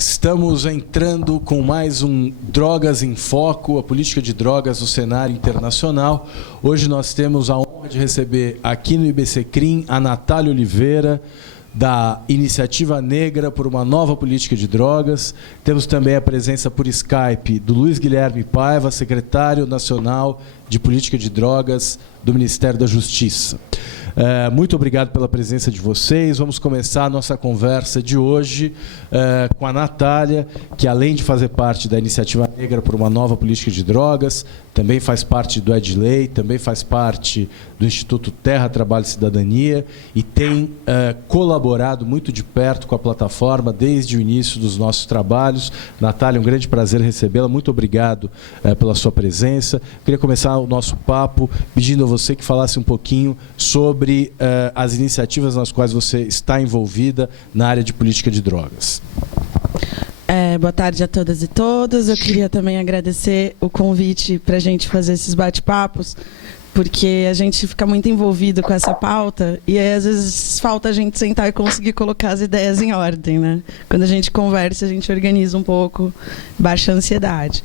Estamos entrando com mais um Drogas em Foco, a política de drogas no cenário internacional. Hoje nós temos a honra de receber aqui no IBCCRIM a Natália Oliveira, da Iniciativa Negra por uma Nova Política de Drogas. Temos também a presença por Skype do Luiz Guilherme Paiva, secretário nacional de Política de Drogas do Ministério da Justiça. Muito obrigado pela presença de vocês. Vamos começar a nossa conversa de hoje com a Natália, que além de fazer parte da Iniciativa Negra por uma Nova Política de Drogas, também faz parte do Edlei, também faz parte do Instituto Terra, Trabalho e Cidadania e tem colaborado muito de perto com a plataforma desde o início dos nossos trabalhos. Natália, um grande prazer recebê-la. Muito obrigado pela sua presença. Queria começar o nosso papo pedindo a você que falasse um pouquinho sobre as iniciativas nas quais você está envolvida na área de política de drogas. Boa tarde a todas e todos. Eu queria também agradecer o convite para a gente fazer esses bate-papos, porque a gente fica muito envolvido com essa pauta e aí, às vezes falta a gente sentar e conseguir colocar as ideias em ordem, né? Quando a gente conversa, a gente organiza um pouco, baixa a ansiedade.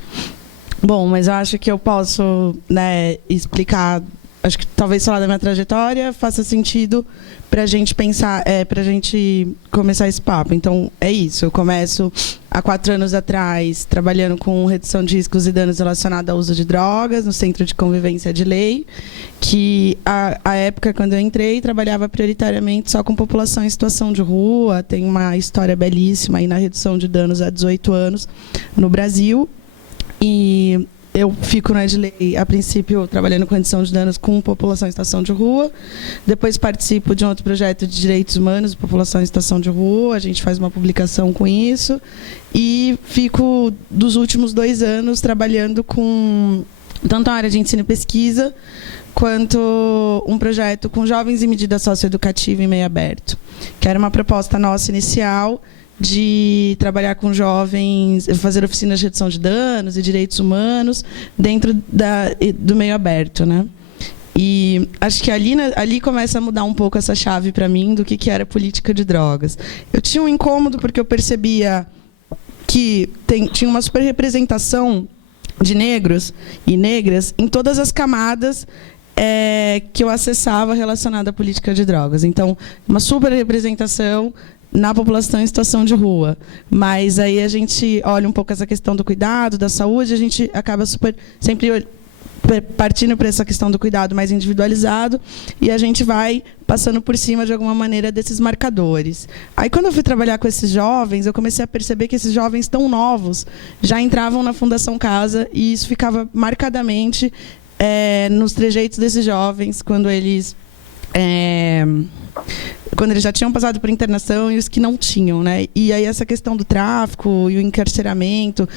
Bom, mas eu acho que eu posso, né, explicar, acho que talvez falar da minha trajetória faça sentido para a gente pensar, para a gente começar esse papo. Então, é isso. Eu começo há 4 anos atrás trabalhando com redução de riscos e danos relacionados ao uso de drogas no Centro de Convivência de Lei, que a época, quando eu entrei, trabalhava prioritariamente só com população em situação de rua. Tem uma história belíssima aí na redução de danos há 18 anos no Brasil. E eu fico na Edlei, a princípio, trabalhando com redução de danos com população em situação de rua. Depois participo de um outro projeto de direitos humanos, população em situação de rua. A gente faz uma publicação com isso. E fico, dos últimos 2 anos, trabalhando com tanto a área de ensino e pesquisa, quanto um projeto com jovens em medida socioeducativa em meio aberto, que era uma proposta nossa inicial, de trabalhar com jovens, fazer oficinas de redução de danos e direitos humanos dentro do meio aberto, né? E acho que ali começa a mudar um pouco essa chave para mim do que era política de drogas. Eu tinha um incômodo porque eu percebia que tinha uma superrepresentação de negros e negras em todas as camadas que eu acessava relacionada à política de drogas. Então, uma superrepresentação na população em situação de rua. Mas aí a gente olha um pouco essa questão do cuidado, da saúde, a gente acaba sempre partindo para essa questão do cuidado mais individualizado e a gente vai passando por cima, de alguma maneira, desses marcadores. Aí, quando eu fui trabalhar com esses jovens, eu comecei a perceber que esses jovens tão novos já entravam na Fundação Casa e isso ficava marcadamente nos trejeitos desses jovens, quando eles já tinham passado por internação e os que não tinham, né? E aí essa questão do tráfico e o encarceramento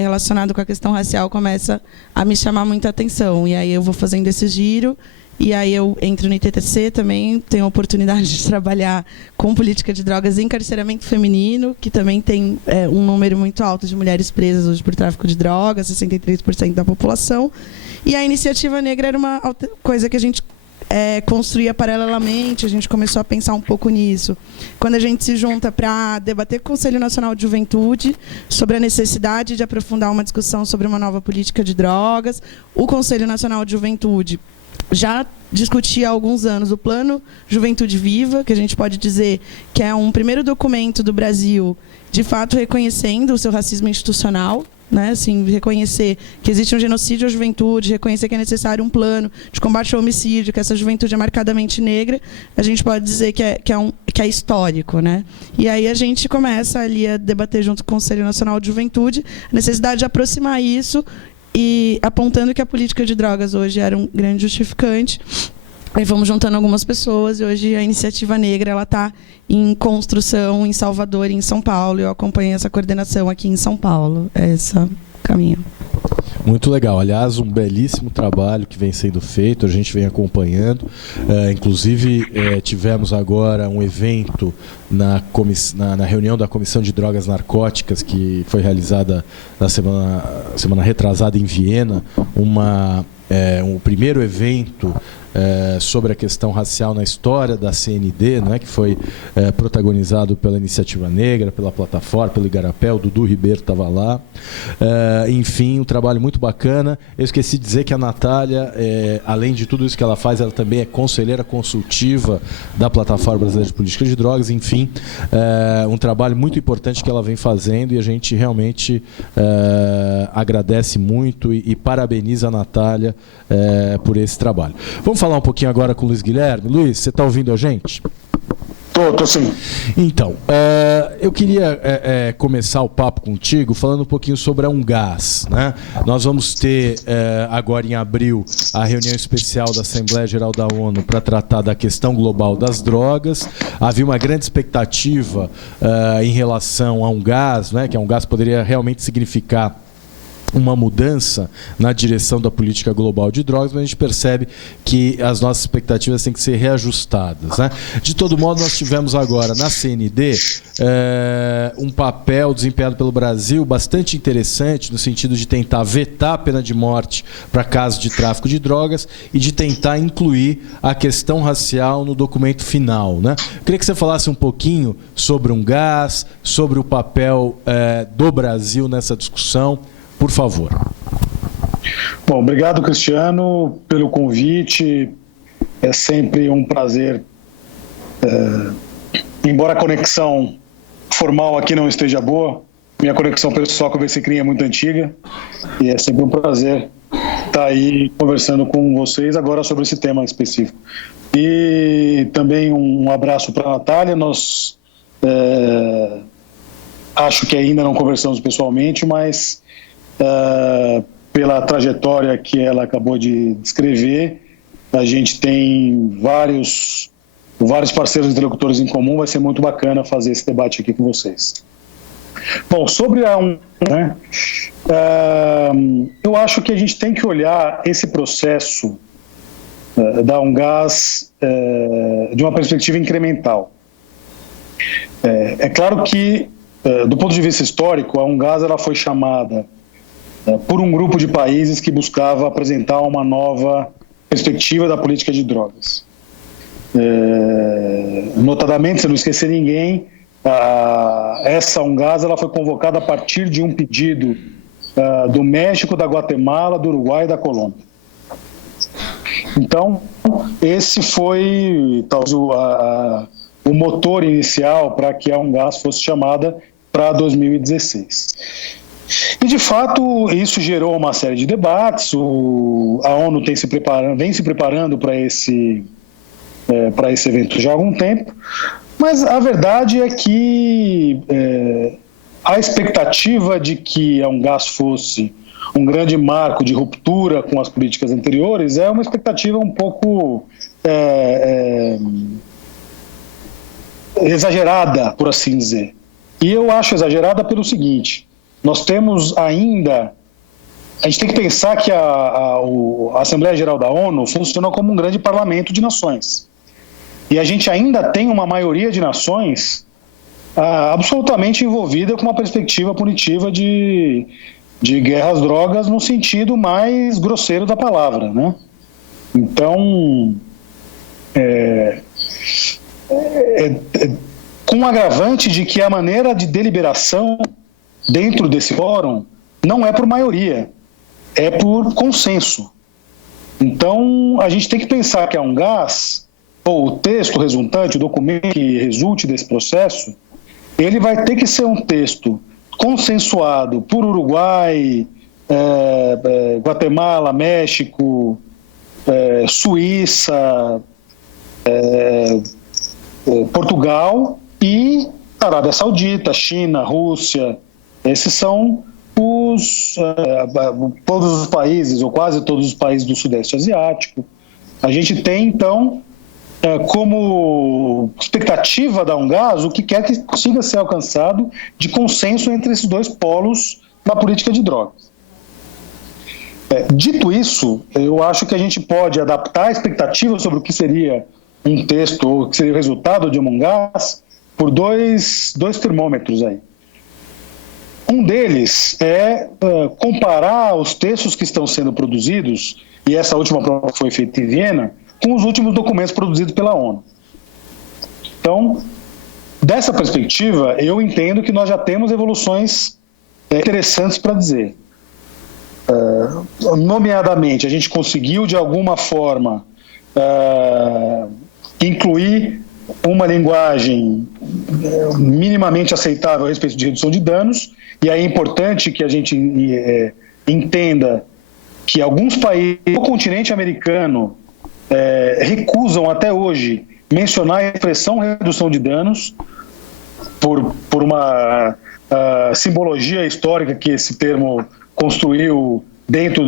relacionado com a questão racial começa a me chamar muita atenção. E aí eu vou fazendo esse giro e aí eu entro no ITTC também, tenho a oportunidade de trabalhar com política de drogas e encarceramento feminino, que também tem um número muito alto de mulheres presas hoje por tráfico de drogas, 63% da população. E a Iniciativa Negra era uma coisa que a gente construía paralelamente, a gente começou a pensar um pouco nisso. Quando a gente se junta para debater com o Conselho Nacional de Juventude sobre a necessidade de aprofundar uma discussão sobre uma nova política de drogas, o Conselho Nacional de Juventude já discutia há alguns anos o Plano Juventude Viva, que a gente pode dizer que é um primeiro documento do Brasil, de fato reconhecendo o seu racismo institucional, né? Assim, reconhecer que existe um genocídio à juventude, reconhecer que é necessário um plano de combate ao homicídio, que essa juventude é marcadamente negra, a gente pode dizer que é histórico, né? E aí a gente começa ali a debater junto com o Conselho Nacional de Juventude a necessidade de aproximar isso e apontando que a política de drogas hoje era um grande justificante. Aí fomos juntando algumas pessoas e hoje a Iniciativa Negra está em construção em Salvador e em São Paulo. Eu acompanhei essa coordenação aqui em São Paulo. É esse o caminho. Muito legal. Aliás, um belíssimo trabalho que vem sendo feito, a gente vem acompanhando. Inclusive, tivemos agora um evento na reunião da Comissão de Drogas Narcóticas, que foi realizada na semana retrasada em Viena, um primeiro evento sobre a questão racial na história da CND, né, que foi protagonizado pela Iniciativa Negra, pela Plataforma, pelo Igarapé, o Dudu Ribeiro estava lá. Enfim, um trabalho muito bacana. Eu esqueci de dizer que a Natália, além de tudo isso que ela faz, ela também é conselheira consultiva da Plataforma Brasileira de Política de Drogas. Enfim, um trabalho muito importante que ela vem fazendo e a gente realmente agradece muito e parabeniza a Natália por esse trabalho. Vamos falar um pouquinho agora com o Luiz Guilherme. Luiz, você está ouvindo a gente? Tô sim. Então, eu queria começar o papo contigo falando um pouquinho sobre a Ungás, né? Nós vamos ter agora em abril a reunião especial da Assembleia Geral da ONU para tratar da questão global das drogas. Havia uma grande expectativa em relação a Ungás, né? Que a Ungás poderia realmente significar uma mudança na direção da política global de drogas, mas a gente percebe que as nossas expectativas têm que ser reajustadas, né? De todo modo, nós tivemos agora na CND um papel desempenhado pelo Brasil bastante interessante, no sentido de tentar vetar a pena de morte para casos de tráfico de drogas e de tentar incluir a questão racial no documento final, né? Eu queria que você falasse um pouquinho sobre o Ungás, sobre o papel do Brasil nessa discussão. Por favor. Bom, obrigado, Cristiano, pelo convite. É sempre um prazer. Embora a conexão formal aqui não esteja boa, minha conexão pessoal com o BCCRIM é muito antiga e é sempre um prazer estar aí conversando com vocês agora sobre esse tema específico. E também um abraço para a Natália. Nós acho que ainda não conversamos pessoalmente, mas pela trajetória que ela acabou de descrever, a gente tem vários parceiros interlocutores em comum. Vai ser muito bacana fazer esse debate aqui com vocês. Bom, sobre a né, eu acho que a gente tem que olhar esse processo da Ungás de uma perspectiva incremental. É claro que, do ponto de vista histórico, a Ungás ela foi chamada por um grupo de países que buscava apresentar uma nova perspectiva da política de drogas. Notadamente, se não esquecer ninguém, essa Ungás ela foi convocada a partir de um pedido do México, da Guatemala, do Uruguai e da Colômbia. Então, esse foi talvez o motor inicial para que a Ungás fosse chamada para 2016. E, de fato, isso gerou uma série de debates. A ONU vem se preparando para esse evento já há algum tempo, mas a verdade é que a expectativa de que a Ungás fosse um grande marco de ruptura com as políticas anteriores é uma expectativa um pouco exagerada, por assim dizer. E eu acho exagerada pelo seguinte: nós temos ainda... A gente tem que pensar que a Assembleia Geral da ONU funciona como um grande parlamento de nações. E a gente ainda tem uma maioria de nações absolutamente envolvida com uma perspectiva punitiva de guerra às drogas no sentido mais grosseiro da palavra, né? Então, com o agravante de que a maneira de deliberação dentro desse fórum não é por maioria, é por consenso. Então, a gente tem que pensar que a Ungás, ou o texto resultante, o documento que resulte desse processo, ele vai ter que ser um texto consensuado por Uruguai, Guatemala, México, Suíça, Portugal e Arábia Saudita, China, Rússia. Esses são todos os países, ou quase todos os países do Sudeste Asiático. A gente tem, então, como expectativa da Ungás o que quer que consiga ser alcançado de consenso entre esses dois polos na política de drogas. Dito isso, eu acho que a gente pode adaptar a expectativa sobre o que seria um texto, ou o que seria o resultado de uma Ungás, por dois termômetros aí. Um deles é comparar os textos que estão sendo produzidos, e essa última prova foi feita em Viena, com os últimos documentos produzidos pela ONU. Então, dessa perspectiva, eu entendo que nós já temos evoluções interessantes para dizer. Nomeadamente, a gente conseguiu, de alguma forma, incluir uma linguagem minimamente aceitável a respeito de redução de danos, e aí é importante que a gente entenda que alguns países do continente americano recusam até hoje mencionar a expressão redução de danos por uma simbologia histórica que esse termo construiu dentro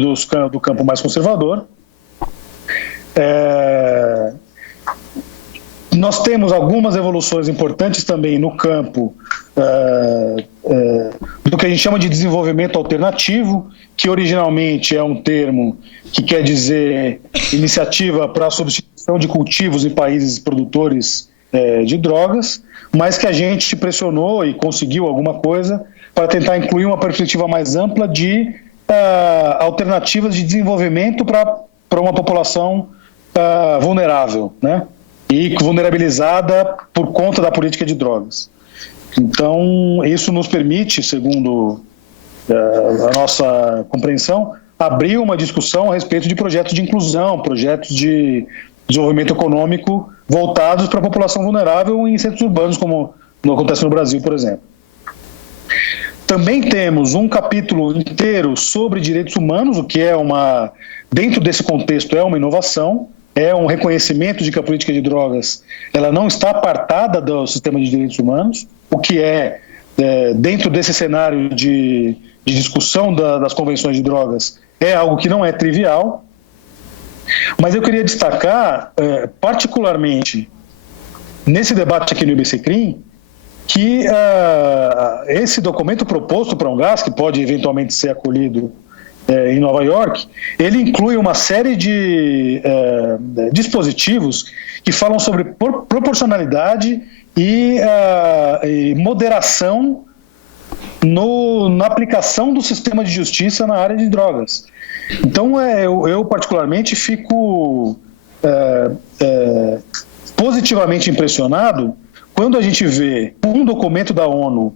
do campo mais conservador. Nós temos algumas evoluções importantes também no campo do que a gente chama de desenvolvimento alternativo, que originalmente é um termo que quer dizer iniciativa para a substituição de cultivos em países produtores de drogas, mas que a gente pressionou e conseguiu alguma coisa para tentar incluir uma perspectiva mais ampla de alternativas de desenvolvimento para uma população vulnerável, né? E vulnerabilizada por conta da política de drogas. Então, isso nos permite, segundo a nossa compreensão, abrir uma discussão a respeito de projetos de inclusão, projetos de desenvolvimento econômico voltados para a população vulnerável em centros urbanos, como acontece no Brasil, por exemplo. Também temos um capítulo inteiro sobre direitos humanos, o que dentro desse contexto, é uma inovação, é um reconhecimento de que a política de drogas ela não está apartada do sistema de direitos humanos, o que dentro desse cenário de discussão das convenções de drogas, é algo que não é trivial. Mas eu queria destacar, particularmente nesse debate aqui no IBCCRIM, que esse documento proposto para a UNGAS, que pode eventualmente ser acolhido em Nova York, ele inclui uma série de dispositivos que falam sobre proporcionalidade e moderação na aplicação do sistema de justiça na área de drogas. Então, eu particularmente fico positivamente impressionado quando a gente vê um documento da ONU,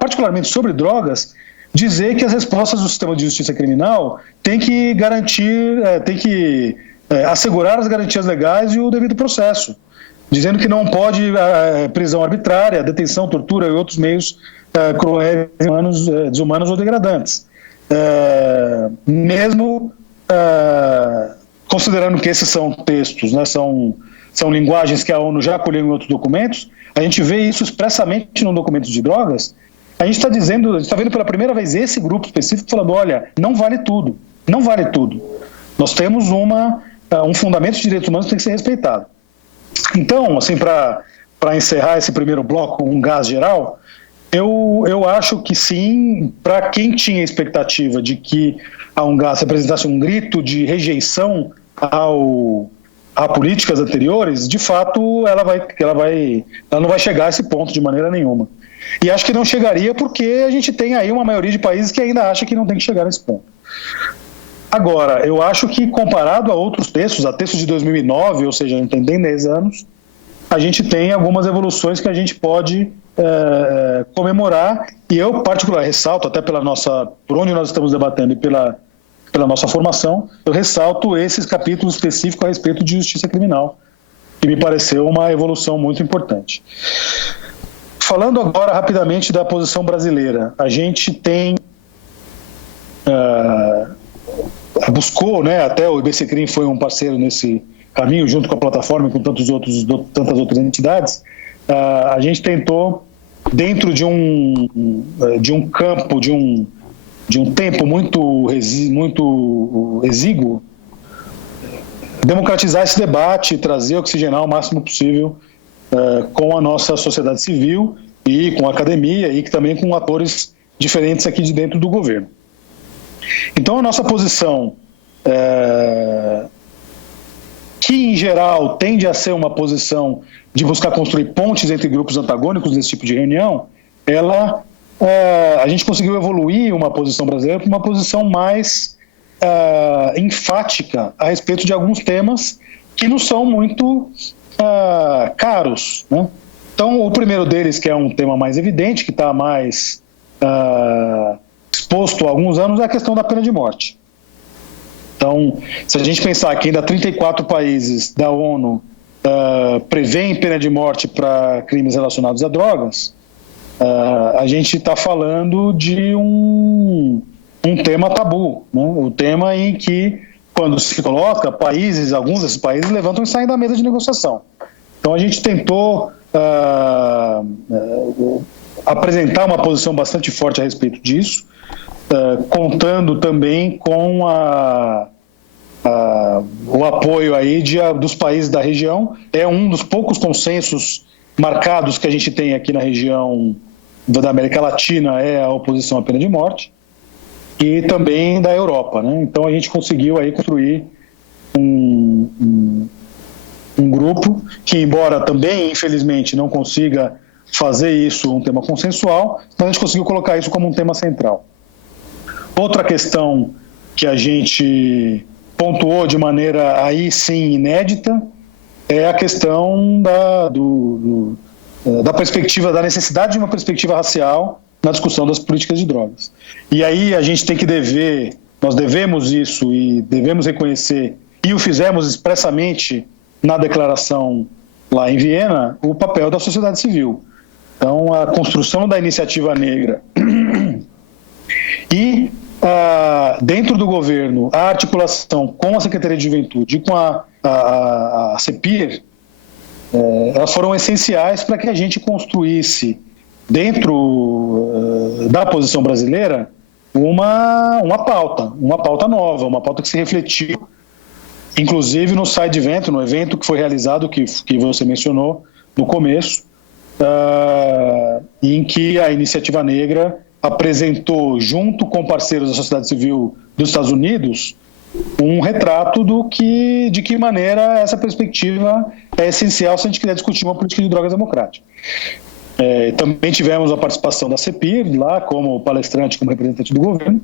particularmente sobre drogas, dizer que as respostas do sistema de justiça criminal têm que garantir, assegurar as garantias legais e o devido processo, dizendo que não pode prisão arbitrária, detenção, tortura e outros meios cruéis, desumanos ou degradantes. Mesmo considerando que esses são textos, né, são linguagens que a ONU já acolheu em outros documentos, a gente vê isso expressamente no documento de drogas. A gente está vendo pela primeira vez esse grupo específico falando, olha, não vale tudo, não vale tudo. Nós temos um fundamento de direitos humanos que tem que ser respeitado. Então, assim, para encerrar esse primeiro bloco, um gás geral, eu acho que sim, para quem tinha expectativa de que a UNGAS representasse um grito de rejeição a políticas anteriores, de fato ela não vai chegar a esse ponto de maneira nenhuma. E acho que não chegaria porque a gente tem aí uma maioria de países que ainda acha que não tem que chegar nesse ponto. Agora, eu acho que comparado a outros textos, a textos de 2009, ou seja, a gente tem 10 anos, a gente tem algumas evoluções que a gente pode comemorar, e eu particularmente ressalto, até por onde nós estamos debatendo e pela nossa formação, eu ressalto esses capítulos específicos a respeito de justiça criminal, que me pareceu uma evolução muito importante. Falando agora rapidamente da posição brasileira, a gente tem buscou, né, até o IBCCRIM foi um parceiro nesse caminho, junto com a plataforma e com tantas outras entidades, a gente tentou, dentro de um campo, de um tempo muito exíguo, democratizar esse debate, trazer, oxigenar o máximo possível com a nossa sociedade civil e com a academia e também com atores diferentes aqui de dentro do governo. Então, a nossa posição, que em geral tende a ser uma posição de buscar construir pontes entre grupos antagônicos nesse tipo de reunião, a gente conseguiu evoluir uma posição brasileira para uma posição mais enfática a respeito de alguns temas que não são muito caros, né? Então, o primeiro deles, que é um tema mais evidente, que está mais exposto há alguns anos, é a questão da pena de morte. Então, se a gente pensar que ainda 34 países da ONU prevêem pena de morte para crimes relacionados a drogas, a gente está falando de um tema tabu, né? Um tema em que, quando se coloca, alguns desses países levantam e saem da mesa de negociação. Então, a gente tentou apresentar uma posição bastante forte a respeito disso, contando também com o apoio aí dos países da região. É um dos poucos consensos marcados que a gente tem aqui na região da América Latina, é a oposição à pena de morte, e também da Europa, né? Então a gente conseguiu aí construir um grupo que, embora também, infelizmente, não consiga fazer isso um tema consensual, mas a gente conseguiu colocar isso como um tema central. Outra questão que a gente pontuou de maneira aí sim inédita é a questão da perspectiva, da necessidade de uma perspectiva racial na discussão das políticas de drogas. E aí a gente tem que nós devemos isso e devemos reconhecer, e o fizemos expressamente na declaração lá em Viena, o papel da sociedade civil. Então, a construção da iniciativa negra e, dentro do governo, a articulação com a Secretaria de Juventude e com a CEPIR, elas foram essenciais para que a gente construísse, dentro da posição brasileira, uma pauta nova, uma pauta que se refletiu, inclusive no side event, no evento que foi realizado, que você mencionou no começo, em que a Iniciativa Negra apresentou, junto com parceiros da sociedade civil dos Estados Unidos, um retrato de que maneira essa perspectiva é essencial se a gente quiser discutir uma política de drogas democrática. Também tivemos a participação da CEPIR lá como palestrante, como representante do governo,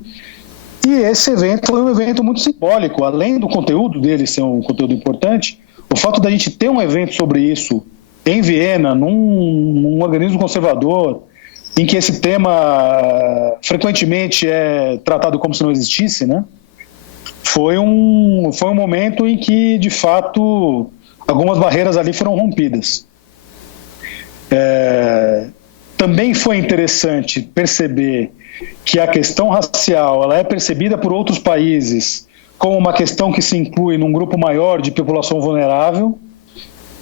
e esse evento foi um evento muito simbólico. Além do conteúdo dele ser um conteúdo importante, o fato da gente ter um evento sobre isso em Viena, num organismo conservador, em que esse tema frequentemente é tratado como se não existisse, né? Foi um momento em que, de fato, algumas barreiras ali foram rompidas. Também foi interessante perceber que a questão racial ela é percebida por outros países como uma questão que se inclui num grupo maior de população vulnerável,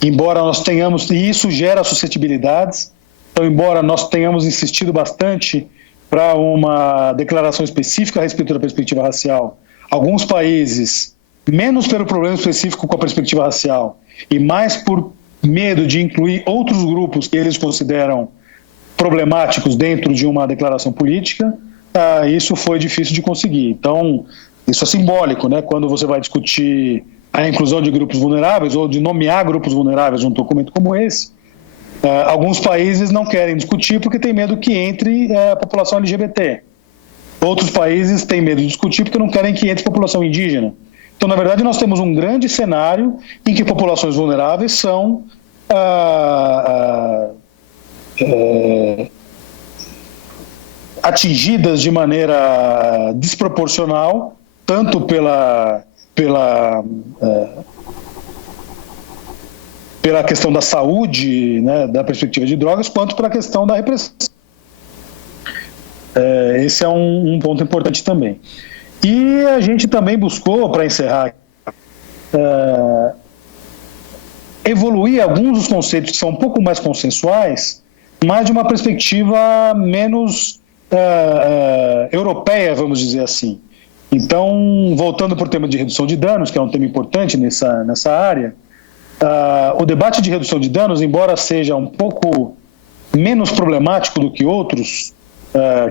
embora nós tenhamos, e isso gera suscetibilidades. Então, embora nós tenhamos insistido bastante para uma declaração específica a respeito da perspectiva racial, alguns países, menos pelo problema específico com a perspectiva racial e mais por medo de incluir outros grupos que eles consideram problemáticos dentro de uma declaração política, isso foi difícil de conseguir. Então, isso é simbólico, né? Quando você vai discutir a inclusão de grupos vulneráveis ou de nomear grupos vulneráveis num documento como esse, alguns países não querem discutir porque tem medo que entre a população LGBT. Outros países têm medo de discutir porque não querem que entre a população indígena. Então, na verdade, nós temos um grande cenário em que populações vulneráveis são atingidas de maneira desproporcional, tanto pela questão da saúde, né, da perspectiva de drogas, quanto pela questão da repressão. Esse é um ponto importante também. E a gente também buscou, para encerrar, evoluir alguns dos conceitos que são um pouco mais consensuais, mas de uma perspectiva menos europeia, vamos dizer assim. Então, voltando para o tema de redução de danos, que é um tema importante nessa área, o debate de redução de danos, embora seja um pouco menos problemático do que outros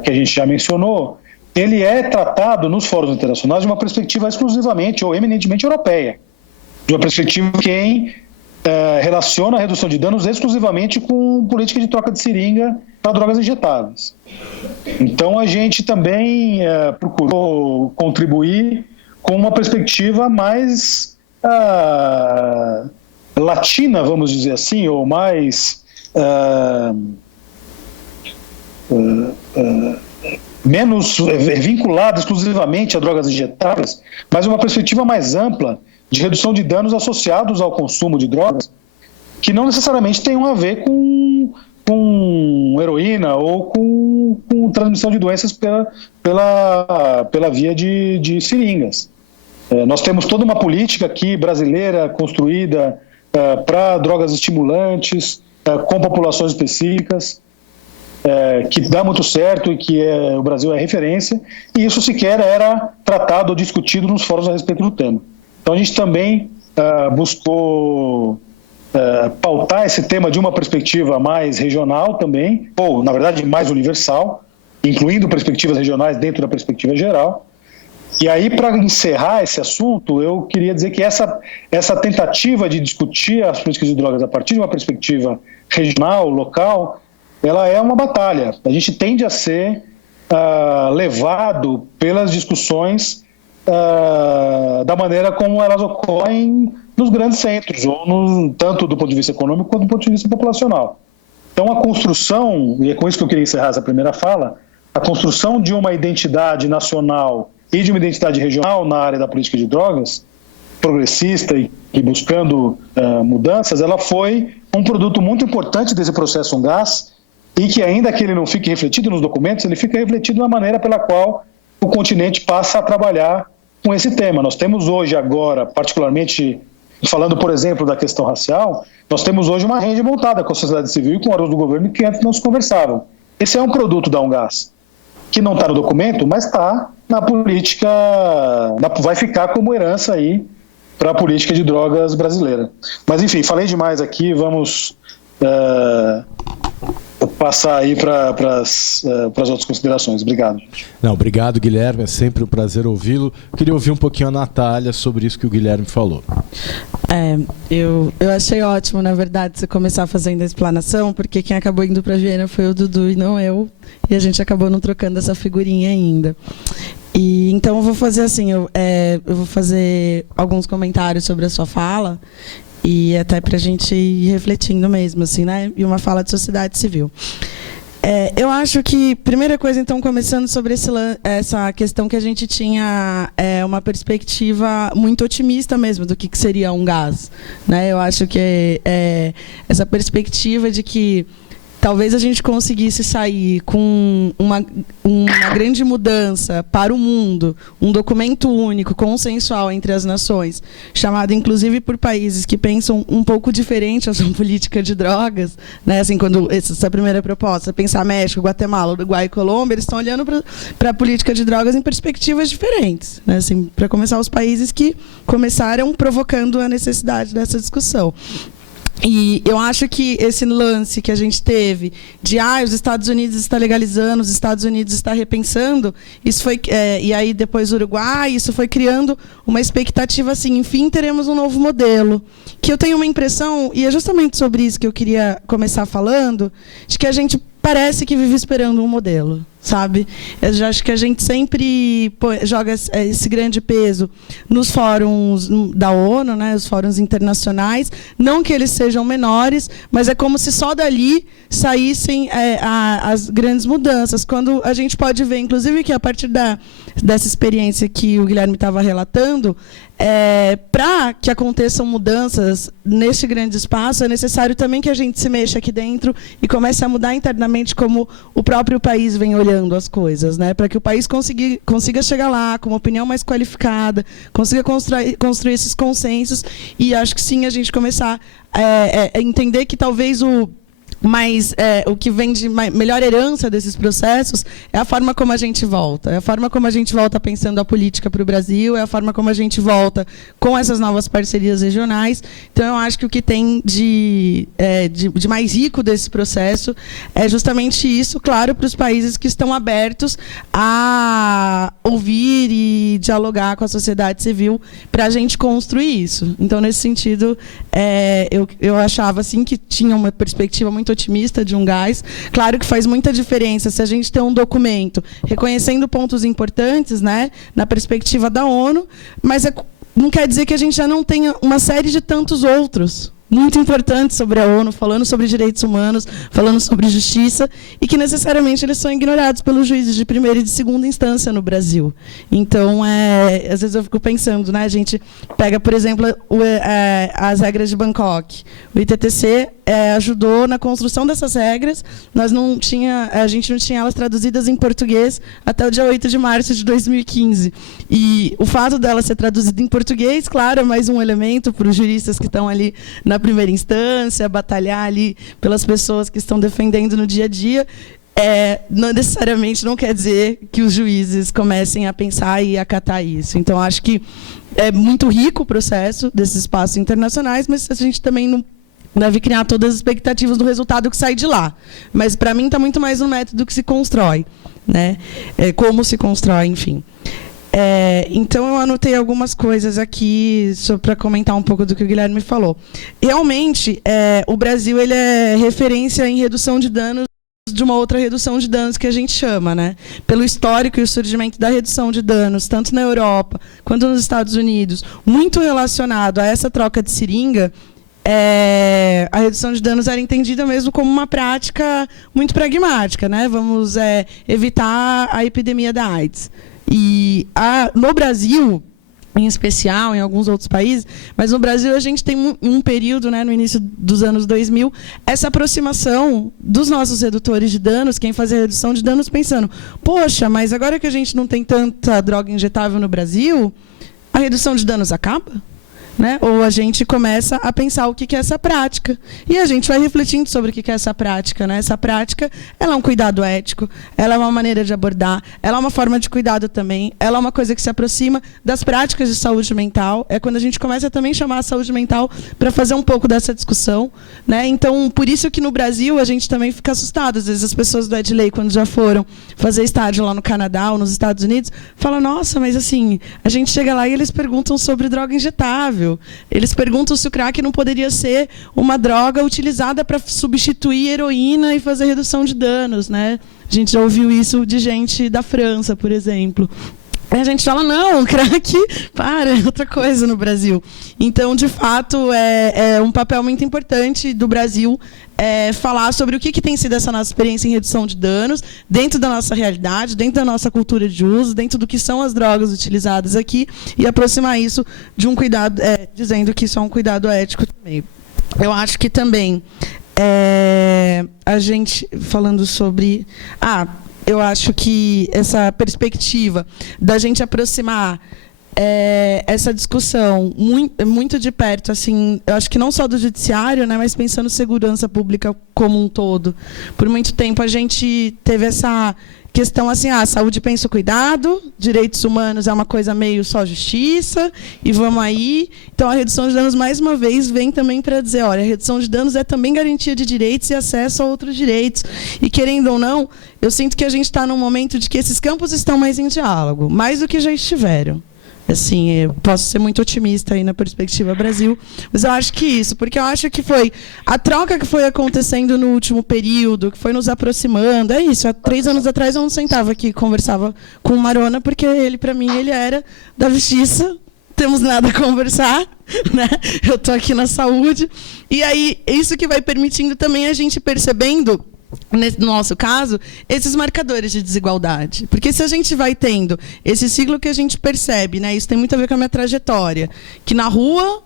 que a gente já mencionou, ele é tratado nos fóruns internacionais de uma perspectiva exclusivamente ou eminentemente europeia, de uma perspectiva que relaciona a redução de danos exclusivamente com política de troca de seringa para drogas injetáveis. Então, a gente também procurou contribuir com uma perspectiva mais latina, vamos dizer assim, ou mais menos vinculada exclusivamente a drogas injetáveis, mas uma perspectiva mais ampla de redução de danos associados ao consumo de drogas, que não necessariamente tenham a ver com heroína ou com transmissão de doenças pela via de seringas. Nós temos toda uma política aqui brasileira construída para drogas estimulantes, com populações específicas, que dá muito certo e que o Brasil é referência, e isso sequer era tratado ou discutido nos fóruns a respeito do tema. Então a gente também buscou pautar esse tema de uma perspectiva mais regional também, ou na verdade mais universal, incluindo perspectivas regionais dentro da perspectiva geral. E aí, para encerrar esse assunto, eu queria dizer que essa tentativa de discutir as políticas de drogas a partir de uma perspectiva regional, local, ela é uma batalha. A gente tende a ser levado pelas discussões da maneira como elas ocorrem nos grandes centros, ou tanto do ponto de vista econômico quanto do ponto de vista populacional. Então, a construção, e é com isso que eu queria encerrar essa primeira fala, a construção de uma identidade nacional e de uma identidade regional na área da política de drogas, progressista e buscando mudanças, ela foi um produto muito importante desse processo UNGAS, e que ainda que ele não fique refletido nos documentos, ele fica refletido na maneira pela qual o continente passa a trabalhar com esse tema. Nós temos hoje agora, particularmente falando, por exemplo, da questão racial, nós temos hoje uma rede montada com a sociedade civil e com órgãos do governo que antes não se conversavam. Esse é um produto da UNGAS, que não está no documento, mas está na política, vai ficar como herança aí para a política de drogas brasileira. Mas, enfim, falei demais aqui, vamos passar aí para as outras considerações. Obrigado. Não, obrigado, Guilherme, é sempre um prazer ouvi-lo. Queria ouvir um pouquinho a Natália sobre isso que o Guilherme falou. Eu achei ótimo, na verdade, você começar fazendo a explanação, porque quem acabou indo para a Viena foi o Dudu e não eu, e a gente acabou não trocando essa figurinha ainda. E então eu vou fazer assim, eu vou fazer alguns comentários sobre a sua fala, e até para a gente ir refletindo mesmo, assim, né? E uma fala de sociedade civil. Eu acho que, primeira coisa, então, começando sobre essa questão que a gente tinha uma perspectiva muito otimista mesmo do que seria um gás, né? Eu acho que essa perspectiva de que talvez a gente conseguisse sair com uma grande mudança para o mundo, um documento único, consensual entre as nações, chamado inclusive por países que pensam um pouco diferente a sua política de drogas, né? Assim, quando essa primeira proposta, pensar México, Guatemala, Uruguai e Colômbia, eles estão olhando para a política de drogas em perspectivas diferentes, né? Assim, para começar, os países que começaram provocando a necessidade dessa discussão. E eu acho que esse lance que a gente teve de os Estados Unidos está legalizando, os Estados Unidos está repensando, isso foi e aí depois o Uruguai, isso foi criando uma expectativa assim, enfim, teremos um novo modelo. Que eu tenho uma impressão, e é justamente sobre isso que eu queria começar falando, de que a gente parece que vive esperando um modelo, sabe? Eu já acho que a gente sempre joga esse grande peso nos fóruns da ONU, né, os fóruns internacionais, não que eles sejam menores, mas é como se só dali saíssem as grandes mudanças, quando a gente pode ver, inclusive, que a partir dessa experiência que o Guilherme estava relatando, para que aconteçam mudanças neste grande espaço, é necessário também que a gente se mexa aqui dentro e comece a mudar internamente como o próprio país vem olhando as coisas, né? Para que o país consiga chegar lá com uma opinião mais qualificada, consiga construir esses consensos, e acho que sim, a gente começar a entender que talvez mas o que vem de melhor herança desses processos é a forma como a gente volta. É a forma como a gente volta pensando a política para o Brasil, é a forma como a gente volta com essas novas parcerias regionais. Então, eu acho que o que tem de mais rico desse processo é justamente isso, claro, para os países que estão abertos a ouvir e dialogar com a sociedade civil para a gente construir isso. Então, nesse sentido, eu achava assim, que tinha uma perspectiva muito muito otimista de um gás. Claro que faz muita diferença se a gente tem um documento reconhecendo pontos importantes, né, na perspectiva da ONU, mas não quer dizer que a gente já não tenha uma série de tantos outros muito importantes sobre a ONU, falando sobre direitos humanos, falando sobre justiça, e que necessariamente eles são ignorados pelos juízes de primeira e de segunda instância no Brasil. Então, às vezes eu fico pensando, né, a gente pega, por exemplo, as regras de Bangkok. O ITTC ajudou na construção dessas regras, a gente não tinha elas traduzidas em português até o dia 8 de março de 2015. E o fato dela ser traduzida em português, claro, é mais um elemento para os juristas que estão ali na primeira instância, batalhar ali pelas pessoas que estão defendendo no dia a dia. Não necessariamente não quer dizer que os juízes comecem a pensar e acatar isso. Então, acho que é muito rico o processo desses espaços internacionais, mas a gente também não deve criar todas as expectativas do resultado que sai de lá. Mas, para mim, está muito mais no método que se constrói, né? Como se constrói, enfim. Então, eu anotei algumas coisas aqui para comentar um pouco do que o Guilherme falou. Realmente, o Brasil ele é referência em redução de danos de uma outra redução de danos que a gente chama, né? Pelo histórico e o surgimento da redução de danos, tanto na Europa quanto nos Estados Unidos, muito relacionado a essa troca de seringa, a redução de danos era entendida mesmo como uma prática muito pragmática, né? Vamos evitar a epidemia da AIDS. E no Brasil, em especial, em alguns outros países, mas no Brasil a gente tem um período, né, no início dos anos 2000, essa aproximação dos nossos redutores de danos, quem fazia a redução de danos, pensando, poxa, mas agora que a gente não tem tanta droga injetável no Brasil, a redução de danos acaba? Né? Ou a gente começa a pensar o que é essa prática. E a gente vai refletindo sobre o que é essa prática. Né? Essa prática ela é um cuidado ético, ela é uma maneira de abordar, ela é uma forma de cuidado também, ela é uma coisa que se aproxima das práticas de saúde mental. É quando a gente começa também a chamar a saúde mental para fazer um pouco dessa discussão. Né? Então, por isso que no Brasil a gente também fica assustado. Às vezes as pessoas do Edley, quando já foram fazer estágio lá no Canadá ou nos Estados Unidos, falam, nossa, mas assim, a gente chega lá e eles perguntam sobre droga injetável. Eles perguntam se o crack não poderia ser uma droga utilizada para substituir heroína e fazer redução de danos, né? A gente já ouviu isso de gente da França, por exemplo. A gente fala, não, crack, é outra coisa no Brasil. Então, de fato, é um papel muito importante do Brasil falar sobre o que tem sido essa nossa experiência em redução de danos, dentro da nossa realidade, dentro da nossa cultura de uso, dentro do que são as drogas utilizadas aqui, e aproximar isso de um cuidado, dizendo que isso é um cuidado ético também. Eu acho que também, a gente, falando sobre... eu acho que essa perspectiva da gente aproximar essa discussão muito de perto, assim, eu acho que não só do judiciário, né, mas pensando segurança pública como um todo. Por muito tempo a gente teve essa questão assim, saúde pensa o cuidado, direitos humanos é uma coisa meio só justiça, e vamos aí. Então, a redução de danos, mais uma vez, vem também para dizer, olha, a redução de danos é também garantia de direitos e acesso a outros direitos. E, querendo ou não, eu sinto que a gente está num momento de que esses campos estão mais em diálogo, mais do que já estiveram. Assim, eu posso ser muito otimista aí na perspectiva Brasil, mas eu acho que isso, porque eu acho que foi a troca que foi acontecendo no último período, que foi nos aproximando, é isso. Há 3 anos atrás eu não sentava aqui e conversava com o Marona, porque ele, para mim, ele era da justiça, temos nada a conversar, né? Eu estou aqui na saúde, e aí isso que vai permitindo também a gente percebendo, no nosso caso, esses marcadores de desigualdade. Porque se a gente vai tendo esse ciclo que a gente percebe, né, isso tem muito a ver com a minha trajetória, que na rua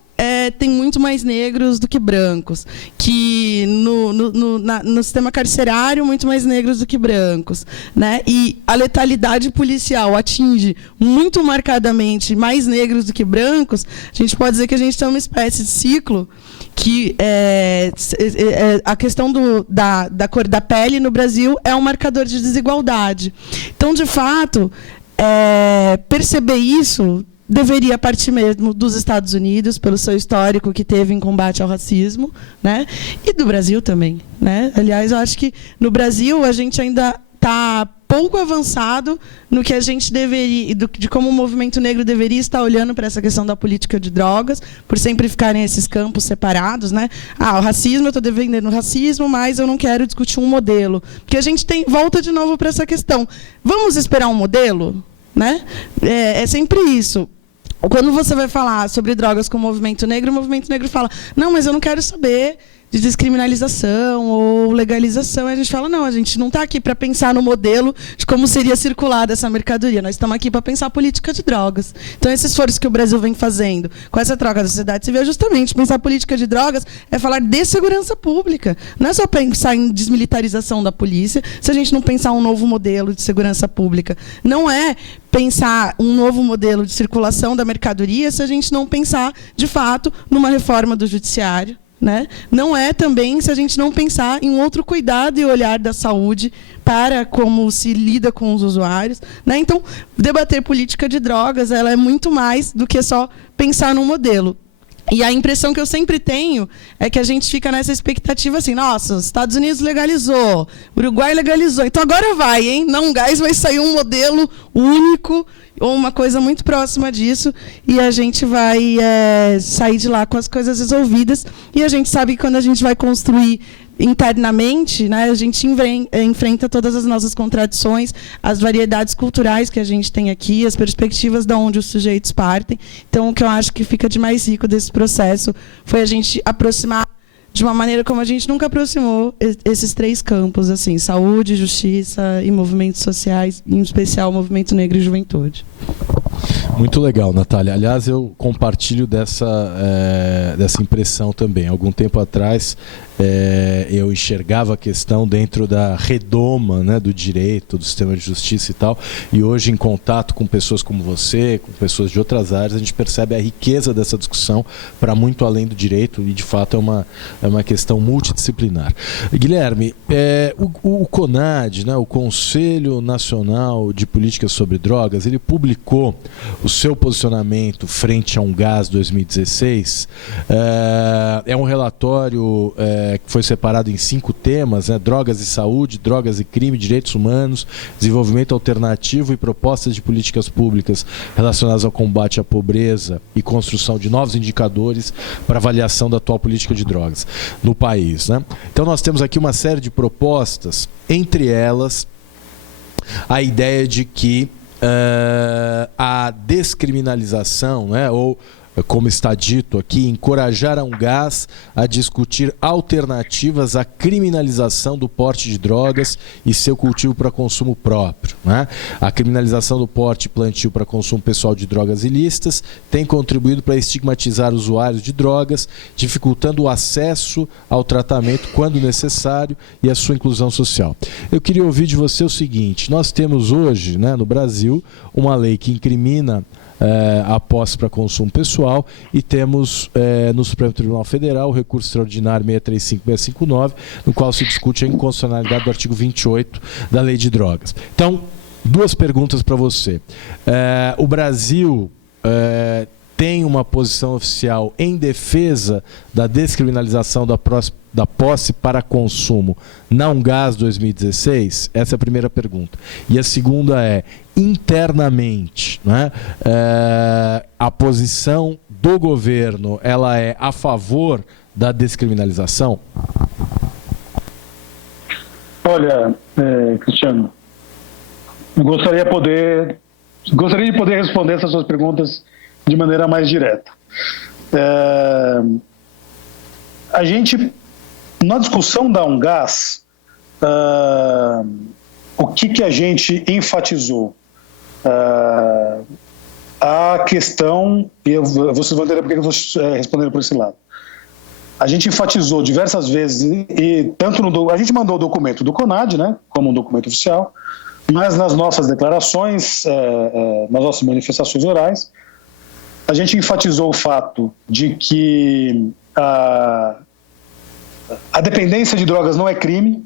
tem muito mais negros do que brancos, que no sistema carcerário, muito mais negros do que brancos, né? E a letalidade policial atinge muito marcadamente mais negros do que brancos, a gente pode dizer que a gente tem uma espécie de ciclo que a questão da cor da pele no Brasil é um marcador de desigualdade. Então, de fato, perceber isso deveria partir mesmo dos Estados Unidos, pelo seu histórico que teve em combate ao racismo, né? E do Brasil também, né? Aliás, eu acho que no Brasil a gente ainda está pouco avançado no que a gente deveria, de como o movimento negro deveria estar olhando para essa questão da política de drogas, por sempre ficarem esses campos separados, né? O racismo, eu estou defendendo o racismo, mas eu não quero discutir um modelo. Porque a gente volta de novo para essa questão. Vamos esperar um modelo? Né? É sempre isso. Quando você vai falar sobre drogas com o movimento negro fala, não, mas eu não quero saber de descriminalização ou legalização. E a gente fala, não, a gente não está aqui para pensar no modelo de como seria circulada essa mercadoria. Nós estamos aqui para pensar a política de drogas. Então, esse esforço que o Brasil vem fazendo com essa troca da sociedade civil é justamente pensar a política de drogas, é falar de segurança pública. Não é só pensar em desmilitarização da polícia, se a gente não pensar um novo modelo de segurança pública. Não é pensar um novo modelo de circulação da mercadoria se a gente não pensar, de fato, numa reforma do judiciário. Né? Não é também se a gente não pensar em um outro cuidado e olhar da saúde para como se lida com os usuários. Né? Então, debater política de drogas ela é muito mais do que só pensar num modelo. E a impressão que eu sempre tenho é que a gente fica nessa expectativa assim, nossa, os Estados Unidos legalizou, Uruguai legalizou, então agora vai, hein? Não gás, vai sair um modelo único ou uma coisa muito próxima disso e a gente vai sair de lá com as coisas resolvidas. E a gente sabe que quando a gente vai construir internamente, né, a gente enfrenta todas as nossas contradições, as variedades culturais que a gente tem aqui, as perspectivas de onde os sujeitos partem. Então, o que eu acho que fica de mais rico desse processo foi a gente aproximar de uma maneira como a gente nunca aproximou esses três campos, assim, saúde, justiça e movimentos sociais, em especial o movimento negro e juventude. Muito legal, Natália. Aliás, eu compartilho dessa impressão também. Algum tempo atrás, eu enxergava a questão dentro da redoma, né, do direito, do sistema de justiça e tal, e hoje, em contato com pessoas como você, com pessoas de outras áreas, a gente percebe a riqueza dessa discussão para muito além do direito, e de fato é uma questão multidisciplinar. Guilherme, o CONAD, né, o Conselho Nacional de Políticas sobre Drogas, ele publicou o seu posicionamento frente a Ungás 2016. É um relatório que foi separado em 5 temas, né? Drogas e saúde, drogas e crime, direitos humanos, desenvolvimento alternativo e propostas de políticas públicas relacionadas ao combate à pobreza e construção de novos indicadores para avaliação da atual política de drogas no país, né? Então nós temos aqui uma série de propostas, entre elas a ideia de que a descriminalização, né, ou, como está dito aqui, encorajar a Ungás a discutir alternativas à criminalização do porte de drogas e seu cultivo para consumo próprio, né? A criminalização do porte e plantio para consumo pessoal de drogas ilícitas tem contribuído para estigmatizar usuários de drogas, dificultando o acesso ao tratamento quando necessário e a sua inclusão social. Eu queria ouvir de você o seguinte: nós temos hoje, né, no Brasil, uma lei que incrimina a posse para consumo pessoal, e temos no Supremo Tribunal Federal o recurso extraordinário 635-659, no qual se discute a inconstitucionalidade do artigo 28 da Lei de Drogas. Então, 2 perguntas para você. O Brasil tem uma posição oficial em defesa da descriminalização da posse para consumo na Ungás 2016? Essa é a primeira pergunta. E a segunda é, internamente, né, a posição do governo, ela é a favor da descriminalização? Olha, Cristiano, eu gostaria de poder responder essas suas perguntas de maneira mais direta. A gente, na discussão da Ungás, o que a gente enfatizou? A questão, e vocês vão entender porque eu vou responder por esse lado. A gente enfatizou diversas vezes, e tanto a gente mandou o documento do CONAD, né, como um documento oficial, mas nas nossas declarações, nas nossas manifestações orais, a gente enfatizou o fato de que a dependência de drogas não é crime,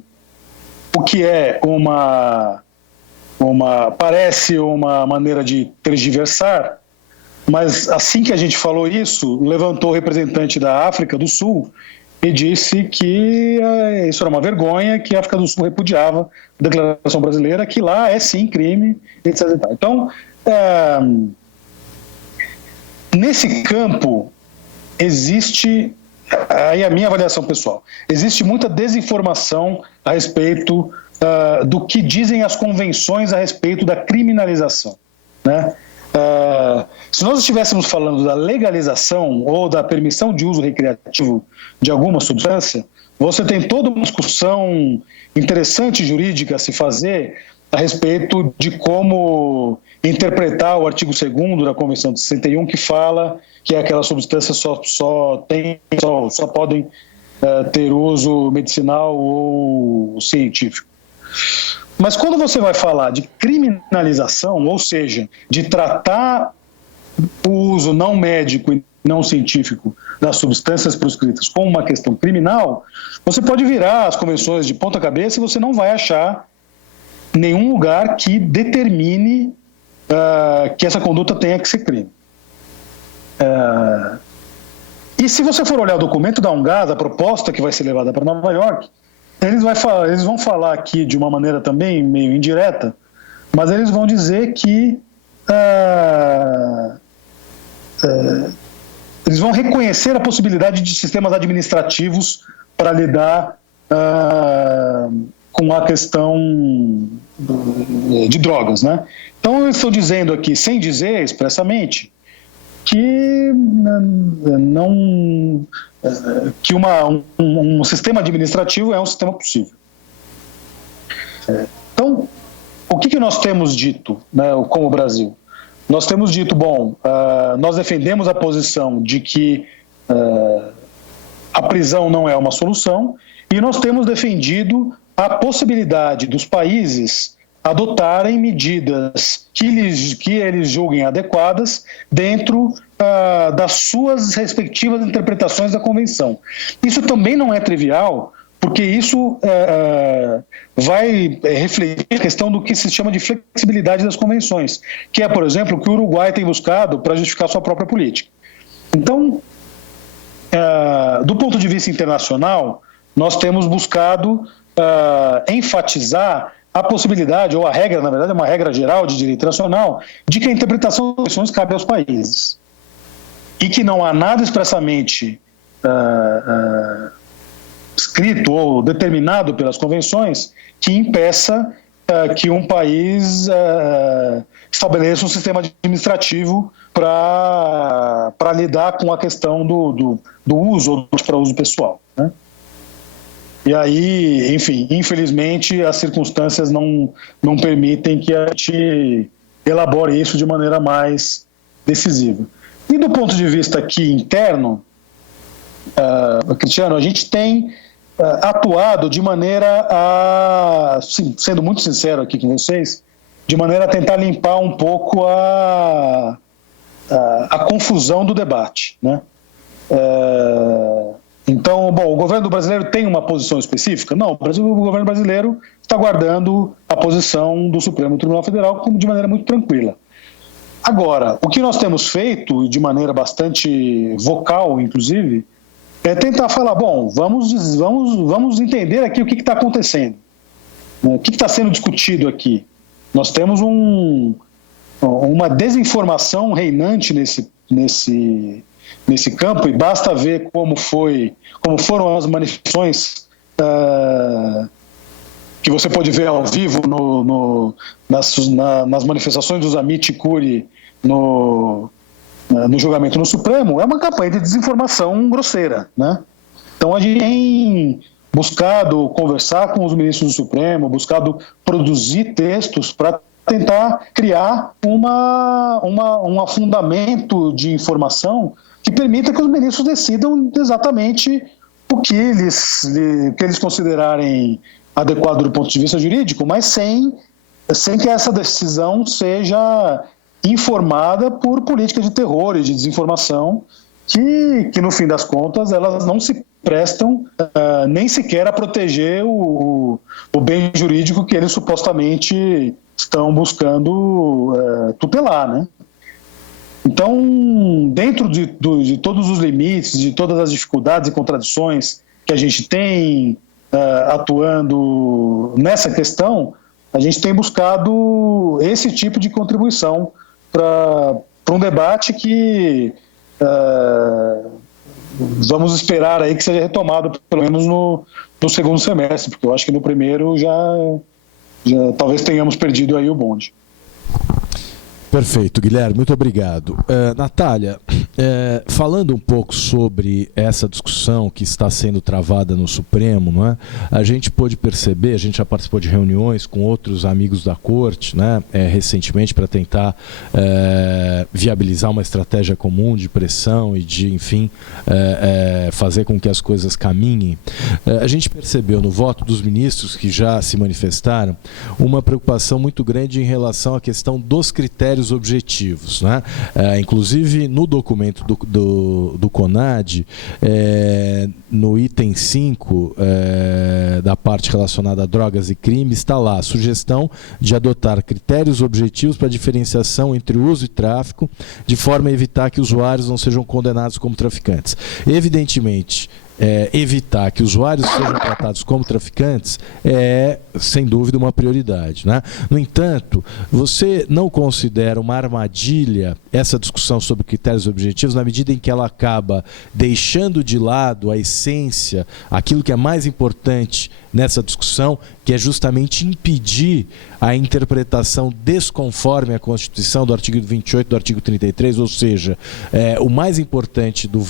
o que é parece uma maneira de tergiversar, mas assim que a gente falou isso, levantou o representante da África do Sul e disse que isso era uma vergonha, que a África do Sul repudiava a declaração brasileira, que lá é sim crime, etc. Então, nesse campo, existe, aí a minha avaliação pessoal, existe muita desinformação a respeito do que dizem as convenções a respeito da criminalização, né? Se nós estivéssemos falando da legalização ou da permissão de uso recreativo de alguma substância, você tem toda uma discussão interessante jurídica a se fazer a respeito de como interpretar o artigo 2º da Convenção de 61, que fala que aquelas substâncias só podem ter uso medicinal ou científico. Mas quando você vai falar de criminalização, ou seja, de tratar o uso não médico e não científico das substâncias proscritas como uma questão criminal, você pode virar as convenções de ponta cabeça e você não vai achar nenhum lugar que determine que essa conduta tenha que ser crime. E se você for olhar o documento da UNGAS, a proposta que vai ser levada para Nova York, eles vão falar aqui de uma maneira também meio indireta, mas eles vão dizer que eles vão reconhecer a possibilidade de sistemas administrativos para lidar com a questão de drogas, né? Então, eu estou dizendo aqui, sem dizer expressamente, que um sistema administrativo é um sistema possível. Então, o que nós temos dito, né, como Brasil? Nós temos dito, nós defendemos a posição de que a prisão não é uma solução, e nós temos defendido a possibilidade dos países adotarem medidas que eles julguem adequadas dentro das suas respectivas interpretações da Convenção. Isso também não é trivial, porque isso vai refletir a questão do que se chama de flexibilidade das convenções, que é, por exemplo, o que o Uruguai tem buscado para justificar sua própria política. Então, do ponto de vista internacional, nós temos buscado enfatizar a possibilidade, ou a regra, na verdade, é uma regra geral de direito internacional, de que a interpretação das convenções cabe aos países. E que não há nada expressamente escrito ou determinado pelas convenções que impeça que um país estabeleça um sistema administrativo para lidar com a questão do uso ou para uso pessoal, né? E aí, enfim, infelizmente as circunstâncias não permitem que a gente elabore isso de maneira mais decisiva. E do ponto de vista aqui interno, Cristiano, a gente tem atuado de maneira sendo muito sincero aqui com vocês, de maneira a tentar limpar um pouco a confusão do debate, né? Então, o governo brasileiro tem uma posição específica? Não, o governo brasileiro está guardando a posição do Supremo Tribunal Federal de maneira muito tranquila. Agora, o que nós temos feito, de maneira bastante vocal, inclusive, é tentar falar, vamos entender aqui o que está acontecendo, o que está sendo discutido aqui. Nós temos uma desinformação reinante nesse campo, e basta ver como foram as manifestações que você pode ver ao vivo nas manifestações dos Amit Cury no julgamento no Supremo. É uma campanha de desinformação grosseira, né? Então a gente tem buscado conversar com os ministros do Supremo, buscado produzir textos para tentar criar um fundamento de informação que permita que os ministros decidam exatamente o que eles considerarem adequado do ponto de vista jurídico, mas sem que essa decisão seja informada por políticas de terror e de desinformação que no fim das contas, elas não se prestam nem sequer a proteger o bem jurídico que eles supostamente estão buscando tutelar, né? Então, dentro de todos os limites, de todas as dificuldades e contradições que a gente tem atuando nessa questão, a gente tem buscado esse tipo de contribuição para um debate que vamos esperar aí que seja retomado pelo menos no segundo semestre, porque eu acho que no primeiro já talvez tenhamos perdido aí o bonde. Perfeito, Guilherme, muito obrigado. Natália, falando um pouco sobre essa discussão que está sendo travada no Supremo, não é? A gente pôde perceber, a gente já participou de reuniões com outros amigos da Corte, né, recentemente, para tentar viabilizar uma estratégia comum de pressão e de, enfim, fazer com que as coisas caminhem. A gente percebeu no voto dos ministros que já se manifestaram uma preocupação muito grande em relação à questão dos critérios objetivos, né? Inclusive no documento do CONAD, no item 5 da parte relacionada a drogas e crimes, está lá a sugestão de adotar critérios objetivos para diferenciação entre uso e tráfico, de forma a evitar que usuários não sejam condenados como traficantes. Evidentemente, evitar que usuários sejam tratados como traficantes é, sem dúvida, uma prioridade, né? No entanto, você não considera uma armadilha essa discussão sobre critérios objetivos na medida em que ela acaba deixando de lado a essência, aquilo que é mais importante nessa discussão, que é justamente impedir a interpretação desconforme à Constituição do artigo 28 do artigo 33, ou seja, o mais importante dos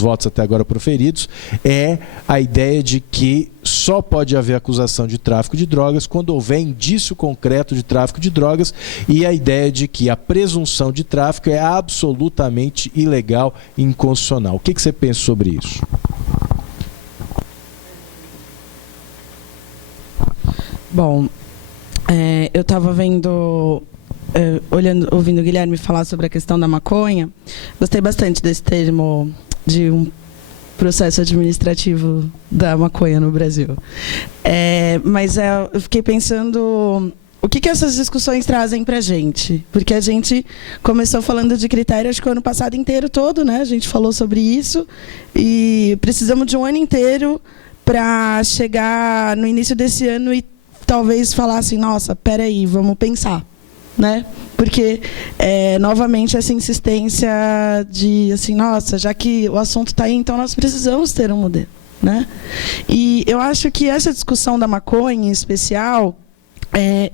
votos até agora proferidos é a ideia de que só pode haver acusação de tráfico de drogas quando houver indício concreto de tráfico de drogas, e a ideia de que a presunção de tráfico é absolutamente ilegal e inconstitucional. O que você pensa sobre isso? Bom, eu estava ouvindo o Guilherme falar sobre a questão da maconha. Gostei bastante desse termo de um processo administrativo da maconha no Brasil. Mas eu fiquei pensando o que essas discussões trazem para a gente. Porque a gente começou falando de critérios, acho que o ano passado inteiro todo, né? A gente falou sobre isso e precisamos de um ano inteiro para chegar no início desse ano e talvez falar assim, nossa, peraí, vamos pensar, né? Porque, novamente, essa insistência de, assim, nossa, já que o assunto está aí, então nós precisamos ter um modelo, né? E eu acho que essa discussão da maconha, em especial,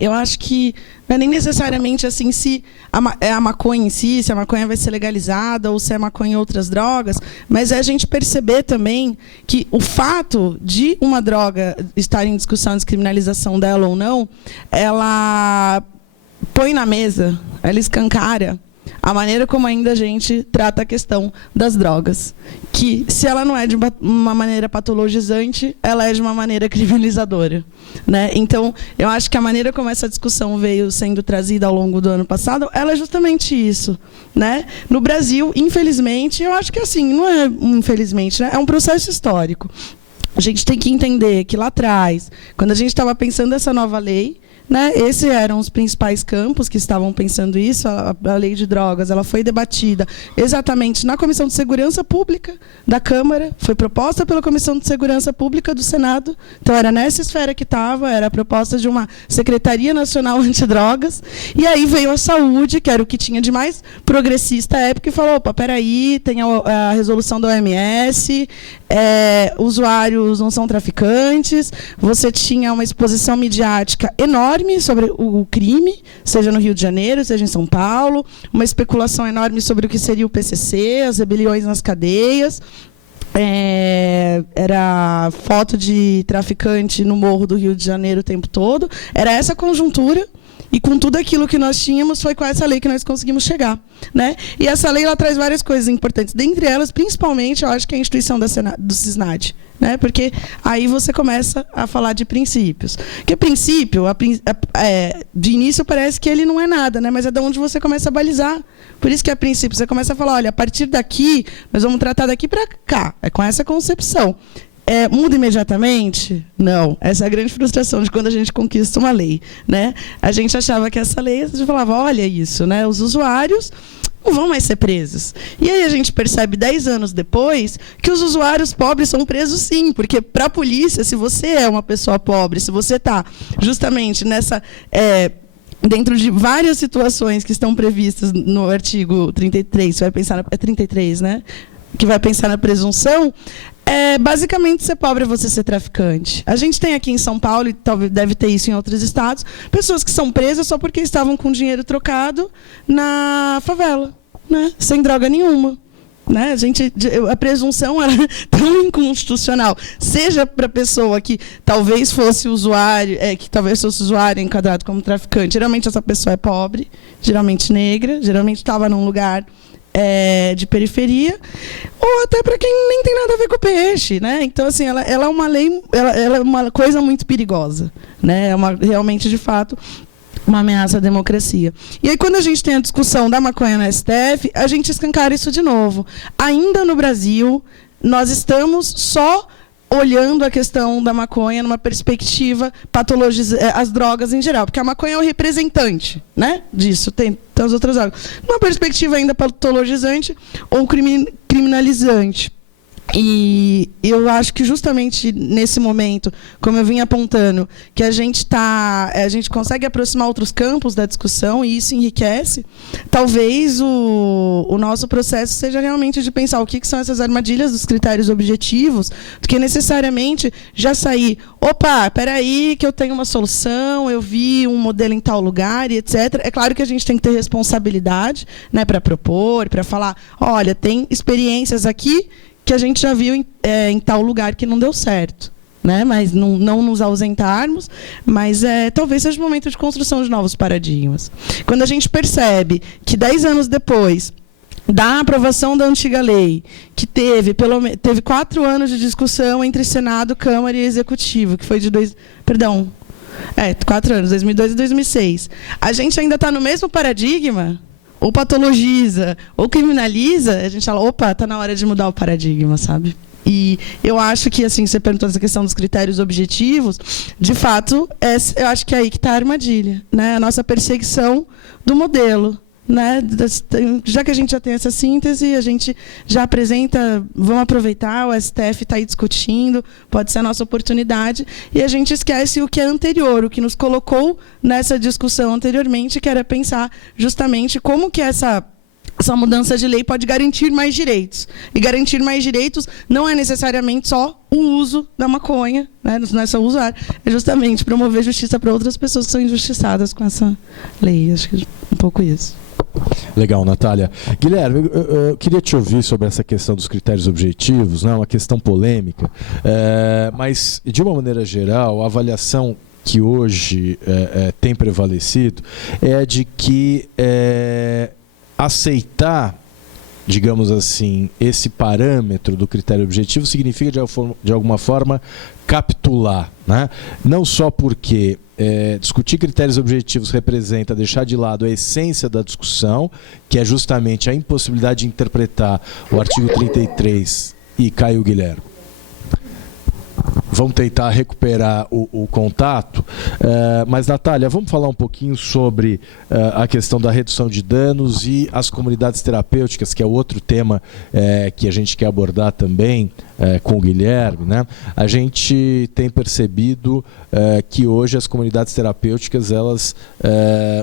eu acho que não é nem necessariamente assim se a maconha em si, se a maconha vai ser legalizada ou se é maconha em outras drogas, mas é a gente perceber também que o fato de uma droga estar em discussão, descriminalização dela ou não, ela põe na mesa, ela escancara a maneira como ainda a gente trata a questão das drogas. Que, se ela não é de uma maneira patologizante, ela é de uma maneira criminalizadora, né? Então, eu acho que a maneira como essa discussão veio sendo trazida ao longo do ano passado, ela é justamente isso, né? No Brasil, infelizmente, eu acho que assim, não é infelizmente, né? É um processo histórico. A gente tem que entender que lá atrás, quando a gente estava pensando essa nova lei, né, esses eram os principais campos que estavam pensando isso. A lei de drogas, ela foi debatida exatamente na Comissão de Segurança Pública da Câmara, foi proposta pela Comissão de Segurança Pública do Senado, então era nessa esfera que estava, era a proposta de uma Secretaria Nacional Antidrogas, e aí veio a saúde, que era o que tinha de mais progressista à época, e falou, opa, peraí, tem a resolução da OMS, usuários não são traficantes, você tinha uma exposição midiática enorme sobre o crime, seja no Rio de Janeiro, seja em São Paulo, uma especulação enorme sobre o que seria o PCC, as rebeliões nas cadeias, era foto de traficante no morro do Rio de Janeiro o tempo todo, era essa conjuntura. E com tudo aquilo que nós tínhamos, foi com essa lei que nós conseguimos chegar, né? E essa lei ela traz várias coisas importantes. Dentre elas, principalmente, eu acho que é a instituição do CISNAD, né? Porque aí você começa a falar de princípios. Porque princípio, de início, parece que ele não é nada, né? Mas é de onde você começa a balizar. Por isso que é princípio. Você começa a falar, olha, a partir daqui, nós vamos tratar daqui para cá. É com essa concepção. Muda imediatamente? Não. Essa é a grande frustração de quando a gente conquista uma lei, né? A gente achava que essa lei, a gente falava, olha isso, né? Os usuários não vão mais ser presos. E aí a gente percebe 10 anos depois que os usuários pobres são presos sim, porque para a polícia, se você é uma pessoa pobre, se você está justamente nessa... dentro de várias situações que estão previstas no artigo 33, você vai pensar é 33, né? Que vai pensar na presunção, basicamente ser pobre é você ser traficante. A gente tem aqui em São Paulo, e talvez deve ter isso em outros estados, pessoas que são presas só porque estavam com dinheiro trocado na favela, né? Sem droga nenhuma. Né? A presunção era tão inconstitucional, seja para a pessoa que talvez fosse usuário, enquadrado como traficante. Geralmente essa pessoa é pobre, geralmente negra, geralmente estava num lugar de periferia, ou até para quem nem tem nada a ver com o peixe, né? Então assim, ela é uma lei, ela é uma coisa muito perigosa, né? Realmente de fato uma ameaça à democracia. E aí, quando a gente tem a discussão da maconha no STF, a gente escancara isso de novo. Ainda no Brasil, nós estamos só olhando a questão da maconha numa perspectiva patologizar as drogas em geral, porque a maconha é o representante, né, disso, tem as outras drogas. Numa perspectiva ainda patologizante ou criminalizante. E eu acho que justamente nesse momento, como eu vim apontando, que a gente consegue aproximar outros campos da discussão e isso enriquece, talvez o nosso processo seja realmente de pensar o que são essas armadilhas dos critérios objetivos, do que necessariamente já sair, espera aí que eu tenho uma solução, eu vi um modelo em tal lugar e etc. É claro que a gente tem que ter responsabilidade, né, para propor, para falar, olha, tem experiências aqui que a gente já viu em tal lugar que não deu certo, né? Mas não nos ausentarmos, mas talvez seja o momento de construção de novos paradigmas. Quando a gente percebe que 10 anos depois da aprovação da antiga lei, que teve 4 anos de discussão entre Senado, Câmara e Executivo, que foi de 4 anos, 2002 e 2006, a gente ainda está no mesmo paradigma, ou patologiza, ou criminaliza, a gente fala, está na hora de mudar o paradigma, sabe? E eu acho que, assim, você perguntou essa questão dos critérios objetivos, de fato, eu acho que é aí que está a armadilha, né? A nossa perseguição do modelo, né? Já que a gente já tem essa síntese, a gente já apresenta, vamos aproveitar, o STF está aí discutindo, pode ser a nossa oportunidade, e a gente esquece o que é anterior, o que nos colocou nessa discussão anteriormente, que era pensar justamente como que essa mudança de lei pode garantir mais direitos. E garantir mais direitos não é necessariamente só o uso da maconha, né? Não é só usar, é justamente promover justiça para outras pessoas que são injustiçadas com essa lei. Acho que é um pouco isso. Legal, Natália. Guilherme, eu queria te ouvir sobre essa questão dos critérios objetivos, né? Uma questão polêmica, mas, de uma maneira geral, a avaliação que hoje tem prevalecido é de que aceitar, digamos assim, esse parâmetro do critério objetivo significa, de alguma forma, capitular, né? Não só porque discutir critérios objetivos representa deixar de lado a essência da discussão, que é justamente a impossibilidade de interpretar o artigo 33, e Caio Guilherme. Vamos tentar recuperar o contato, mas, Natália, vamos falar um pouquinho sobre a questão da redução de danos e as comunidades terapêuticas, que é outro tema que a gente quer abordar também com o Guilherme, né? A gente tem percebido que hoje as comunidades terapêuticas elas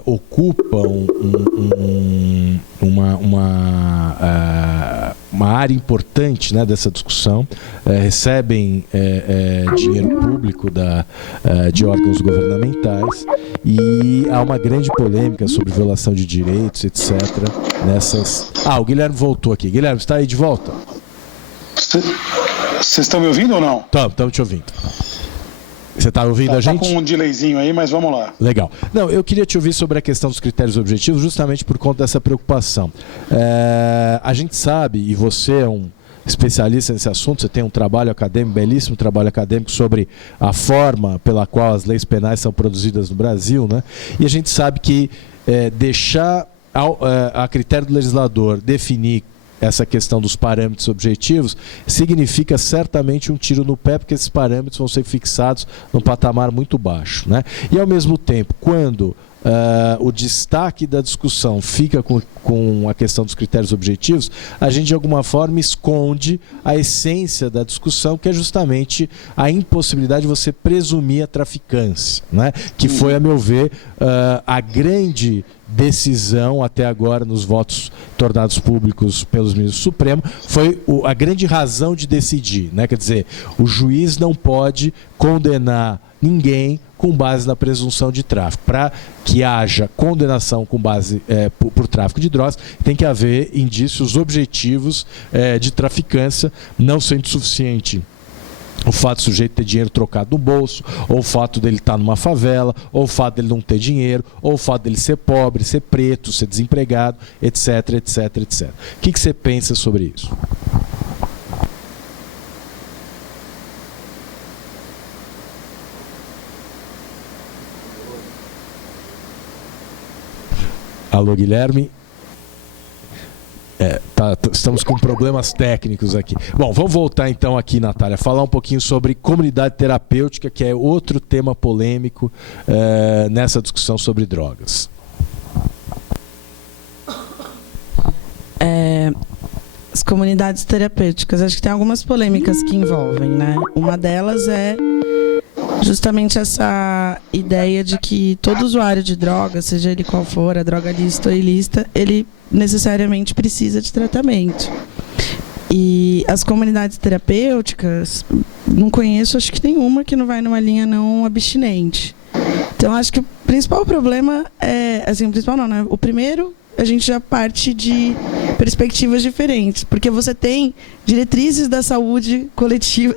ocupam uma área importante, né, dessa discussão, recebem dinheiro público de órgãos governamentais, e há uma grande polêmica sobre violação de direitos, etc. nessas... o Guilherme voltou aqui. Guilherme, está aí de volta? Vocês estão me ouvindo ou não? Estamos te ouvindo. Você está ouvindo a gente? Está com um delayzinho aí, mas vamos lá. Legal. Não, eu queria te ouvir sobre a questão dos critérios objetivos, justamente por conta dessa preocupação. A gente sabe, e você é um especialista nesse assunto, você tem um trabalho acadêmico, belíssimo trabalho acadêmico sobre a forma pela qual as leis penais são produzidas no Brasil, né? E a gente sabe que deixar a critério do legislador definir essa questão dos parâmetros objetivos significa certamente um tiro no pé, porque esses parâmetros vão ser fixados num patamar muito baixo, né? E, ao mesmo tempo, quando o destaque da discussão fica com a questão dos critérios objetivos, a gente de alguma forma esconde a essência da discussão, que é justamente a impossibilidade de você presumir a traficância, né? Que foi, a meu ver, a grande decisão até agora nos votos tornados públicos pelos ministros do Supremo, foi a grande razão de decidir, né? Quer dizer, o juiz não pode condenar ninguém com base na presunção de tráfico. Para que haja condenação com base por tráfico de drogas, tem que haver indícios objetivos de traficância, não sendo suficiente o fato do sujeito ter dinheiro trocado no bolso, ou o fato dele estar numa favela, ou o fato dele não ter dinheiro, ou o fato dele ser pobre, ser preto, ser desempregado, etc, etc, etc. O que você pensa sobre isso? Alô, Guilherme? Estamos com problemas técnicos aqui. Bom, vamos voltar então aqui, Natália, falar um pouquinho sobre comunidade terapêutica, que é outro tema polêmico nessa discussão sobre drogas. As comunidades terapêuticas, acho que tem algumas polêmicas que envolvem, né? Uma delas é justamente essa ideia de que todo usuário de droga, seja ele qual for, a droga lícita ou ilícita, ele necessariamente precisa de tratamento. E as comunidades terapêuticas, não conheço, acho que nenhuma que não vai numa linha não abstinente. Então, acho que o principal problema é, assim, o principal não, né? O primeiro, a gente já parte de perspectivas diferentes, porque você tem diretrizes da saúde coletiva,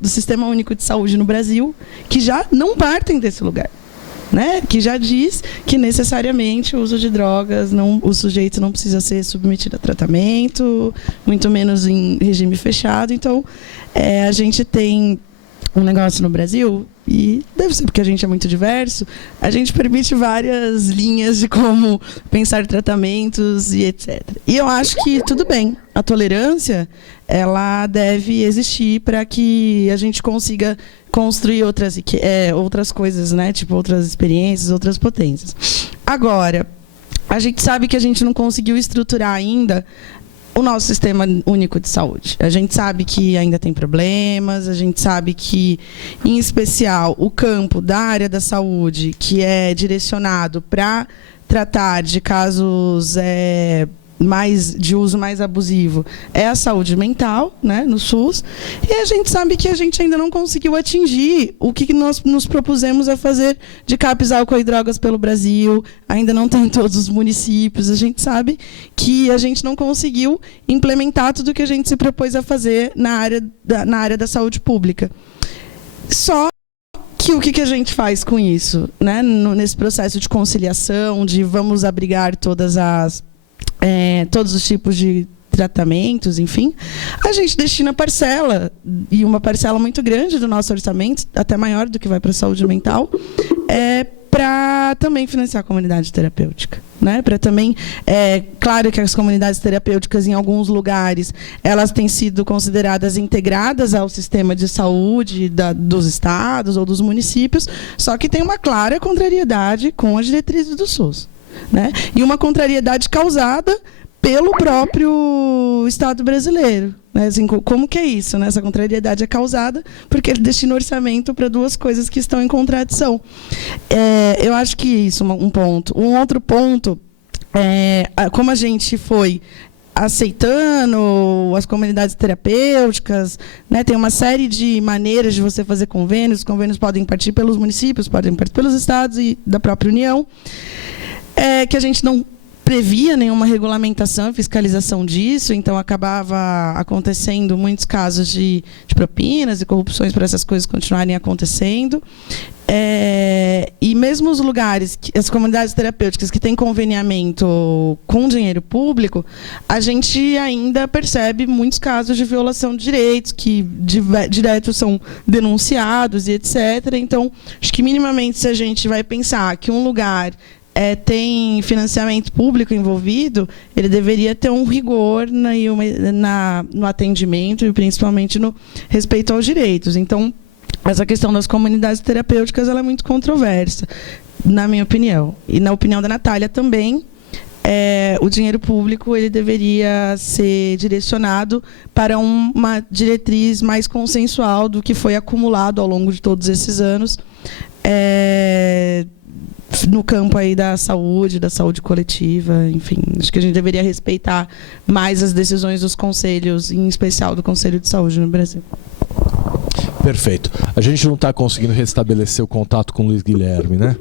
do Sistema Único de Saúde no Brasil, que já não partem desse lugar, né? Que já diz que necessariamente o uso de drogas, o sujeito não precisa ser submetido a tratamento, muito menos em regime fechado. Então, a gente tem um negócio no Brasil, e deve ser porque a gente é muito diverso, a gente permite várias linhas de como pensar tratamentos e etc. E eu acho que tudo bem, a tolerância ela deve existir para que a gente consiga construir outras coisas, né? Tipo outras experiências, outras potências. Agora, a gente sabe que a gente não conseguiu estruturar ainda o nosso Sistema Único de Saúde. A gente sabe que ainda tem problemas, a gente sabe que, em especial, o campo da área da saúde, que é direcionado para tratar de casos de uso mais abusivo, é a saúde mental, né, no SUS, e a gente sabe que a gente ainda não conseguiu atingir o que nós nos propusemos a fazer de CAPs, álcool e drogas pelo Brasil, ainda não tem em todos os municípios, a gente sabe que a gente não conseguiu implementar tudo o que a gente se propôs a fazer na área da saúde pública. Só que o que a gente faz com isso, né, nesse processo de conciliação, de vamos abrigar todos os tipos de tratamentos, enfim, a gente destina parcela, e uma parcela muito grande do nosso orçamento, até maior do que vai para a saúde mental, para também financiar a comunidade terapêutica, né? Para também, claro que as comunidades terapêuticas, em alguns lugares, elas têm sido consideradas integradas ao sistema de saúde dos estados ou dos municípios, só que tem uma clara contrariedade com as diretrizes do SUS, né? E uma contrariedade causada pelo próprio Estado brasileiro, né? Assim, como que é isso, né? Essa contrariedade é causada porque ele destina orçamento para duas coisas que estão em contradição. Eu acho que isso é um ponto. Um outro ponto como a gente foi aceitando as comunidades terapêuticas, né? Tem uma série de maneiras de você fazer convênios. Os convênios podem partir pelos municípios, podem partir pelos estados e da própria União. Que a gente não previa nenhuma regulamentação e fiscalização disso, então acabava acontecendo muitos casos de propinas e corrupções para essas coisas continuarem acontecendo. E mesmo os lugares, as comunidades terapêuticas que têm conveniamento com dinheiro público, a gente ainda percebe muitos casos de violação de direitos que direto são denunciados e etc. Então, acho que minimamente, se a gente vai pensar que um lugar tem financiamento público envolvido, ele deveria ter um rigor no atendimento e principalmente no respeito aos direitos. Então, essa questão das comunidades terapêuticas ela é muito controversa, na minha opinião. E na opinião da Natália também, o dinheiro público ele deveria ser direcionado para uma diretriz mais consensual do que foi acumulado ao longo de todos esses anos no campo aí da saúde coletiva, enfim. Acho que a gente deveria respeitar mais as decisões dos conselhos, em especial do Conselho de Saúde no Brasil. Perfeito. A gente não está conseguindo restabelecer o contato com o Luiz Guilherme, né?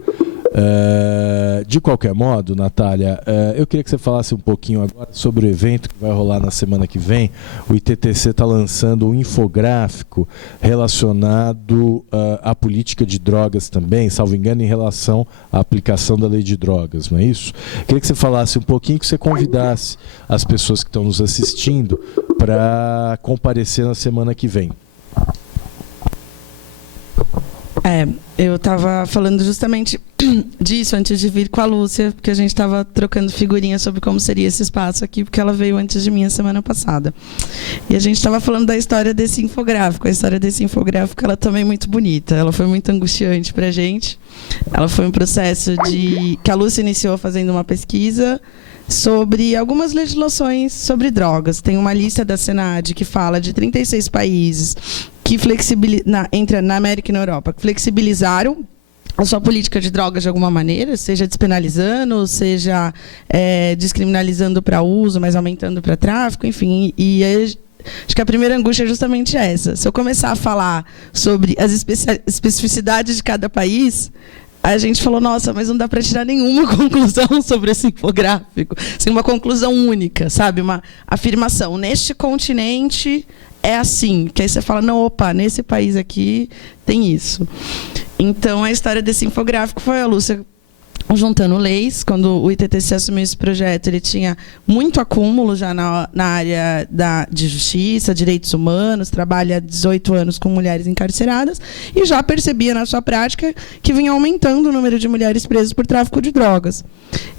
De qualquer modo, Natália, eu queria que você falasse um pouquinho agora sobre o evento que vai rolar na semana que vem. O ITTC está lançando um infográfico relacionado à política de drogas também, salvo engano, em relação à aplicação da lei de drogas, não é isso? Queria que você falasse um pouquinho, que você convidasse as pessoas que estão nos assistindo para comparecer na semana que vem. Eu estava falando justamente disso antes de vir com a Lúcia, porque a gente estava trocando figurinhas sobre como seria esse espaço aqui, porque ela veio antes de mim a semana passada. E a gente estava falando da história desse infográfico. A história desse infográfico ela também é muito bonita, ela foi muito angustiante para a gente. Ela foi um processo que a Lúcia iniciou fazendo uma pesquisa sobre algumas legislações sobre drogas. Tem uma lista da Senad que fala de 36 países que na América e na Europa, que flexibilizaram a sua política de drogas de alguma maneira, seja despenalizando, seja descriminalizando para uso, mas aumentando para tráfico, enfim. E acho que a primeira angústia é justamente essa. Se eu começar a falar sobre as especificidades de cada país, a gente falou, nossa, mas não dá para tirar nenhuma conclusão sobre esse infográfico. Assim, uma conclusão única, sabe? Uma afirmação. Neste continente é assim. Que aí você fala, não, opa, nesse país aqui tem isso. Então, a história desse infográfico foi a Lúcia juntando leis. Quando o ITTC assumiu esse projeto, ele tinha muito acúmulo já na área de justiça, direitos humanos, trabalha há 18 anos com mulheres encarceradas e já percebia na sua prática que vinha aumentando o número de mulheres presas por tráfico de drogas.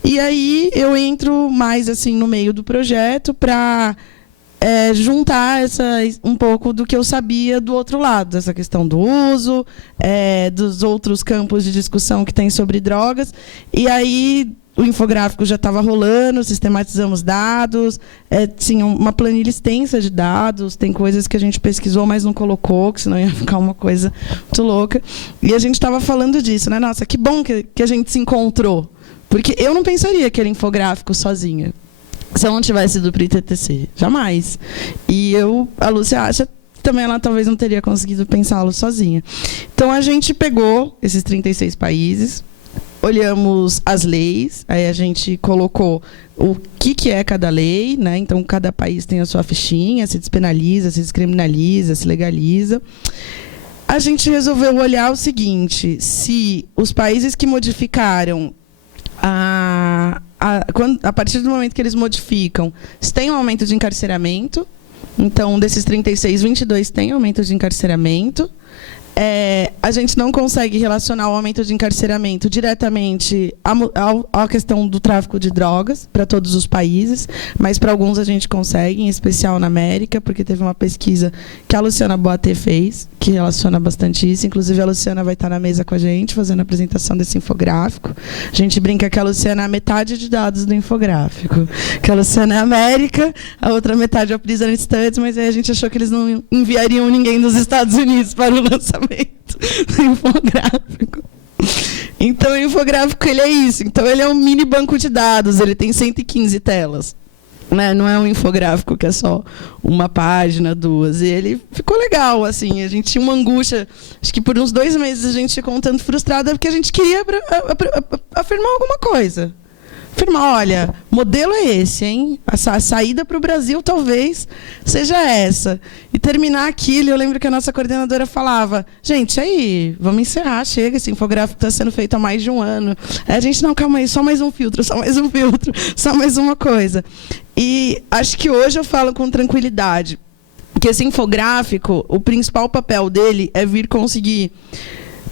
E aí eu entro mais assim no meio do projeto para juntar um pouco do que eu sabia do outro lado, essa questão do uso, dos outros campos de discussão que tem sobre drogas. E aí o infográfico já estava rolando, sistematizamos dados, tinha uma planilha extensa de dados, tem coisas que a gente pesquisou, mas não colocou, que senão ia ficar uma coisa muito louca. E a gente estava falando disso, né? Nossa, que bom que a gente se encontrou, porque eu não pensaria que era infográfico sozinha. Se eu não tivesse ido para o ITTC, jamais. E a Lúcia acha que também ela talvez não teria conseguido pensá-lo sozinha. Então, a gente pegou esses 36 países, olhamos as leis, aí a gente colocou o que é cada lei, né? Então, cada país tem a sua fichinha, se despenaliza, se descriminaliza, se legaliza. A gente resolveu olhar o seguinte, se os países que modificaram a partir do momento que eles modificam, se tem um aumento de encarceramento, então, desses 36, 22 tem aumento de encarceramento. A gente não consegue relacionar o aumento de encarceramento diretamente à questão do tráfico de drogas para todos os países, mas para alguns a gente consegue, em especial na América, porque teve uma pesquisa que a Luciana Boatê fez, que relaciona bastante isso. Inclusive, a Luciana vai estar na mesa com a gente, fazendo a apresentação desse infográfico. A gente brinca que a Luciana é a metade de dados do infográfico, que a Luciana é a América, a outra metade é a Prison Studies, mas aí a gente achou que eles não enviariam ninguém dos Estados Unidos para o lançamento do infográfico. Então, o infográfico ele é isso. Então, ele é um mini banco de dados, ele tem 115 telas. Né? Não é um infográfico que é só uma página, duas. E ele ficou legal, assim. A gente tinha uma angústia. Acho que por uns 2 meses a gente ficou um tanto frustrada porque a gente queria afirmar alguma coisa. Afirmar, olha, modelo é esse, hein? A saída para o Brasil talvez seja essa. E terminar aquilo, eu lembro que a nossa coordenadora falava, gente, aí, vamos encerrar, chega, esse infográfico está sendo feito há mais de 1 ano. A gente, não, calma aí, só mais um filtro, só mais um filtro, só mais uma coisa. E acho que hoje eu falo com tranquilidade que esse infográfico, o principal papel dele é vir conseguir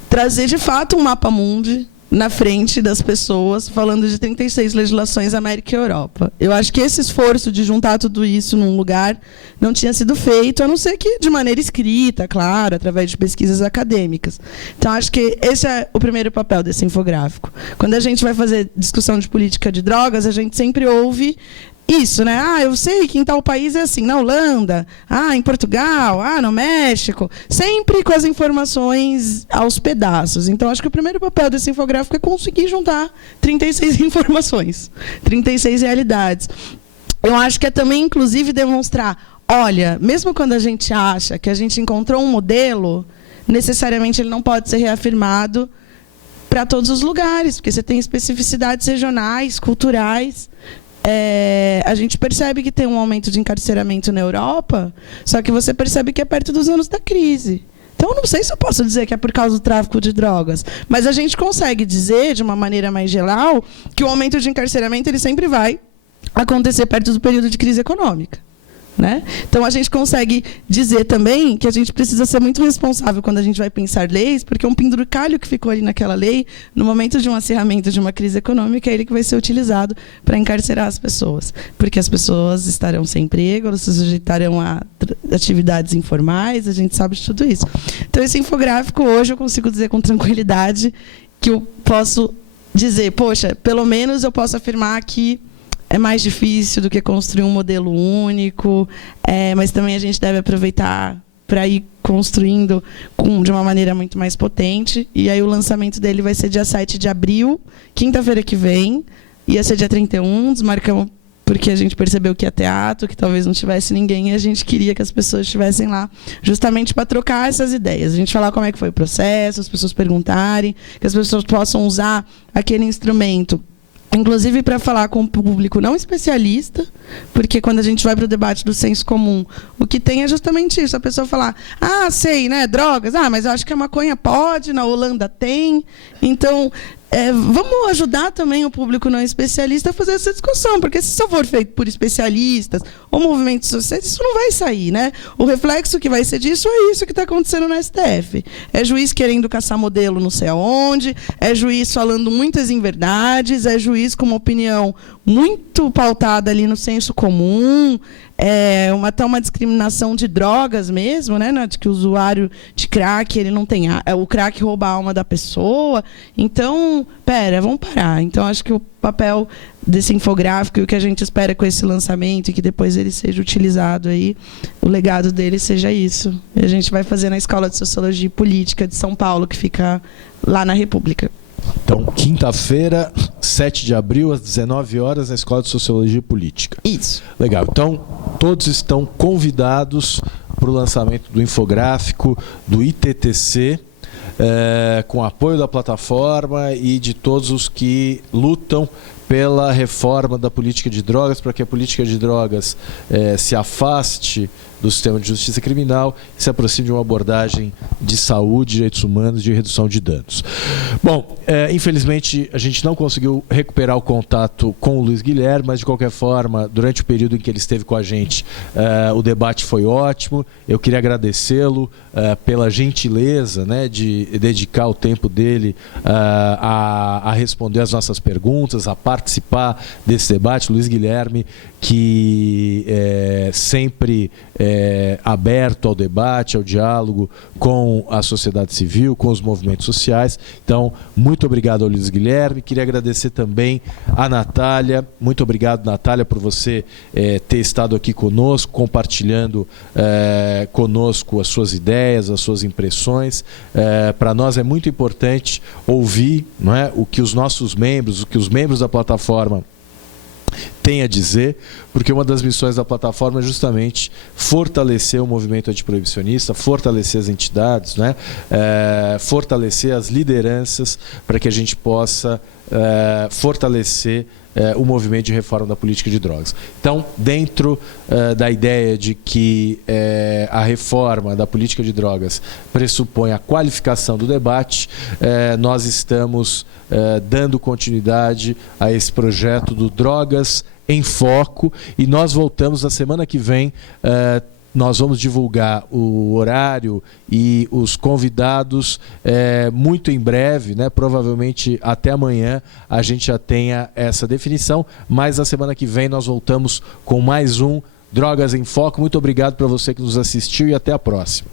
trazer, de fato, um mapa mundi, na frente das pessoas, falando de 36 legislações América e Europa. Eu acho que esse esforço de juntar tudo isso num lugar não tinha sido feito, a não ser que de maneira escrita, claro, através de pesquisas acadêmicas. Então, acho que esse é o primeiro papel desse infográfico. Quando a gente vai fazer discussão de política de drogas, a gente sempre ouve isso, né? Ah, eu sei que em tal país é assim, na Holanda, em Portugal, no México, sempre com as informações aos pedaços. Então, acho que o primeiro papel desse infográfico é conseguir juntar 36 informações, 36 realidades. Eu acho que é também, inclusive, demonstrar, olha, mesmo quando a gente acha que a gente encontrou um modelo, necessariamente ele não pode ser reafirmado para todos os lugares, porque você tem especificidades regionais, culturais. A gente percebe que tem um aumento de encarceramento na Europa, só que você percebe que é perto dos anos da crise. Então, eu não sei se eu posso dizer que é por causa do tráfico de drogas, mas a gente consegue dizer, de uma maneira mais geral, que o aumento de encarceramento ele sempre vai acontecer perto do período de crise econômica. Né? Então, a gente consegue dizer também que a gente precisa ser muito responsável quando a gente vai pensar leis, porque um penduricalho que ficou ali naquela lei, no momento de um acirramento de uma crise econômica, é ele que vai ser utilizado para encarcerar as pessoas. Porque as pessoas estarão sem emprego, elas se sujeitarão a atividades informais, a gente sabe de tudo isso. Então, esse infográfico, hoje, eu consigo dizer com tranquilidade que eu posso dizer, poxa, pelo menos eu posso afirmar que é mais difícil do que construir um modelo único, mas também a gente deve aproveitar para ir construindo de uma maneira muito mais potente. E aí o lançamento dele vai ser dia 7 de abril, quinta-feira que vem. Ia ser dia 31, desmarcamos porque a gente percebeu que ia ter ato, que talvez não tivesse ninguém, e a gente queria que as pessoas estivessem lá justamente para trocar essas ideias. A gente falar como é que foi o processo, as pessoas perguntarem, que as pessoas possam usar aquele instrumento, inclusive para falar com o público não especialista, porque quando a gente vai para o debate do senso comum, o que tem é justamente isso, a pessoa falar, sei, né, drogas, mas eu acho que a maconha pode, na Holanda tem, então vamos ajudar também o público não especialista a fazer essa discussão, porque se isso for feito por especialistas ou movimentos sociais, isso não vai sair, né? O reflexo que vai ser disso é isso que está acontecendo no STF. É juiz querendo caçar modelo não sei aonde, é juiz falando muitas inverdades, é juiz com uma opinião muito pautada ali no senso comum, até uma discriminação de drogas mesmo, né, de que o usuário de crack, ele não tem, o crack rouba a alma da pessoa. Então, vamos parar. Então, acho que o papel desse infográfico e o que a gente espera com esse lançamento e que depois ele seja utilizado aí, o legado dele seja isso. E a gente vai fazer na Escola de Sociologia e Política de São Paulo, que fica lá na República. Então, quinta-feira, 7 de abril, às 19 horas, na Escola de Sociologia e Política. Isso. Legal. Então, todos estão convidados para o lançamento do infográfico do ITTC, com apoio da plataforma e de todos os que lutam pela reforma da política de drogas, para que a política de drogas se afaste do sistema de justiça criminal e se aproxime de uma abordagem de saúde, direitos humanos e de redução de danos. Bom, infelizmente a gente não conseguiu recuperar o contato com o Luiz Guilherme, mas de qualquer forma, durante o período em que ele esteve com a gente, o debate foi ótimo. Eu queria agradecê-lo pela gentileza, né, de dedicar o tempo dele a responder as nossas perguntas, a participar desse debate. Luiz Guilherme, que sempre aberto ao debate, ao diálogo com a sociedade civil, com os movimentos sociais. Então, muito obrigado ao Luiz Guilherme. Queria agradecer também a Natália. Muito obrigado, Natália, por você ter estado aqui conosco, compartilhando conosco as suas ideias, as suas impressões. Para nós é muito importante ouvir, não é, o que os nossos membros, o que os membros da plataforma tem a dizer, porque uma das missões da plataforma é justamente fortalecer o movimento antiproibicionista, fortalecer as entidades, né? Fortalecer as lideranças para que a gente possa fortalecer o movimento de reforma da política de drogas. Então, dentro da ideia de que a reforma da política de drogas pressupõe a qualificação do debate, nós estamos dando continuidade a esse projeto do Drogas em Foco, e nós voltamos na semana que vem Nós vamos divulgar o horário e os convidados muito em breve, né? Provavelmente até amanhã a gente já tenha essa definição, mas na semana que vem nós voltamos com mais um Drogas em Foco. Muito obrigado para você que nos assistiu e até a próxima.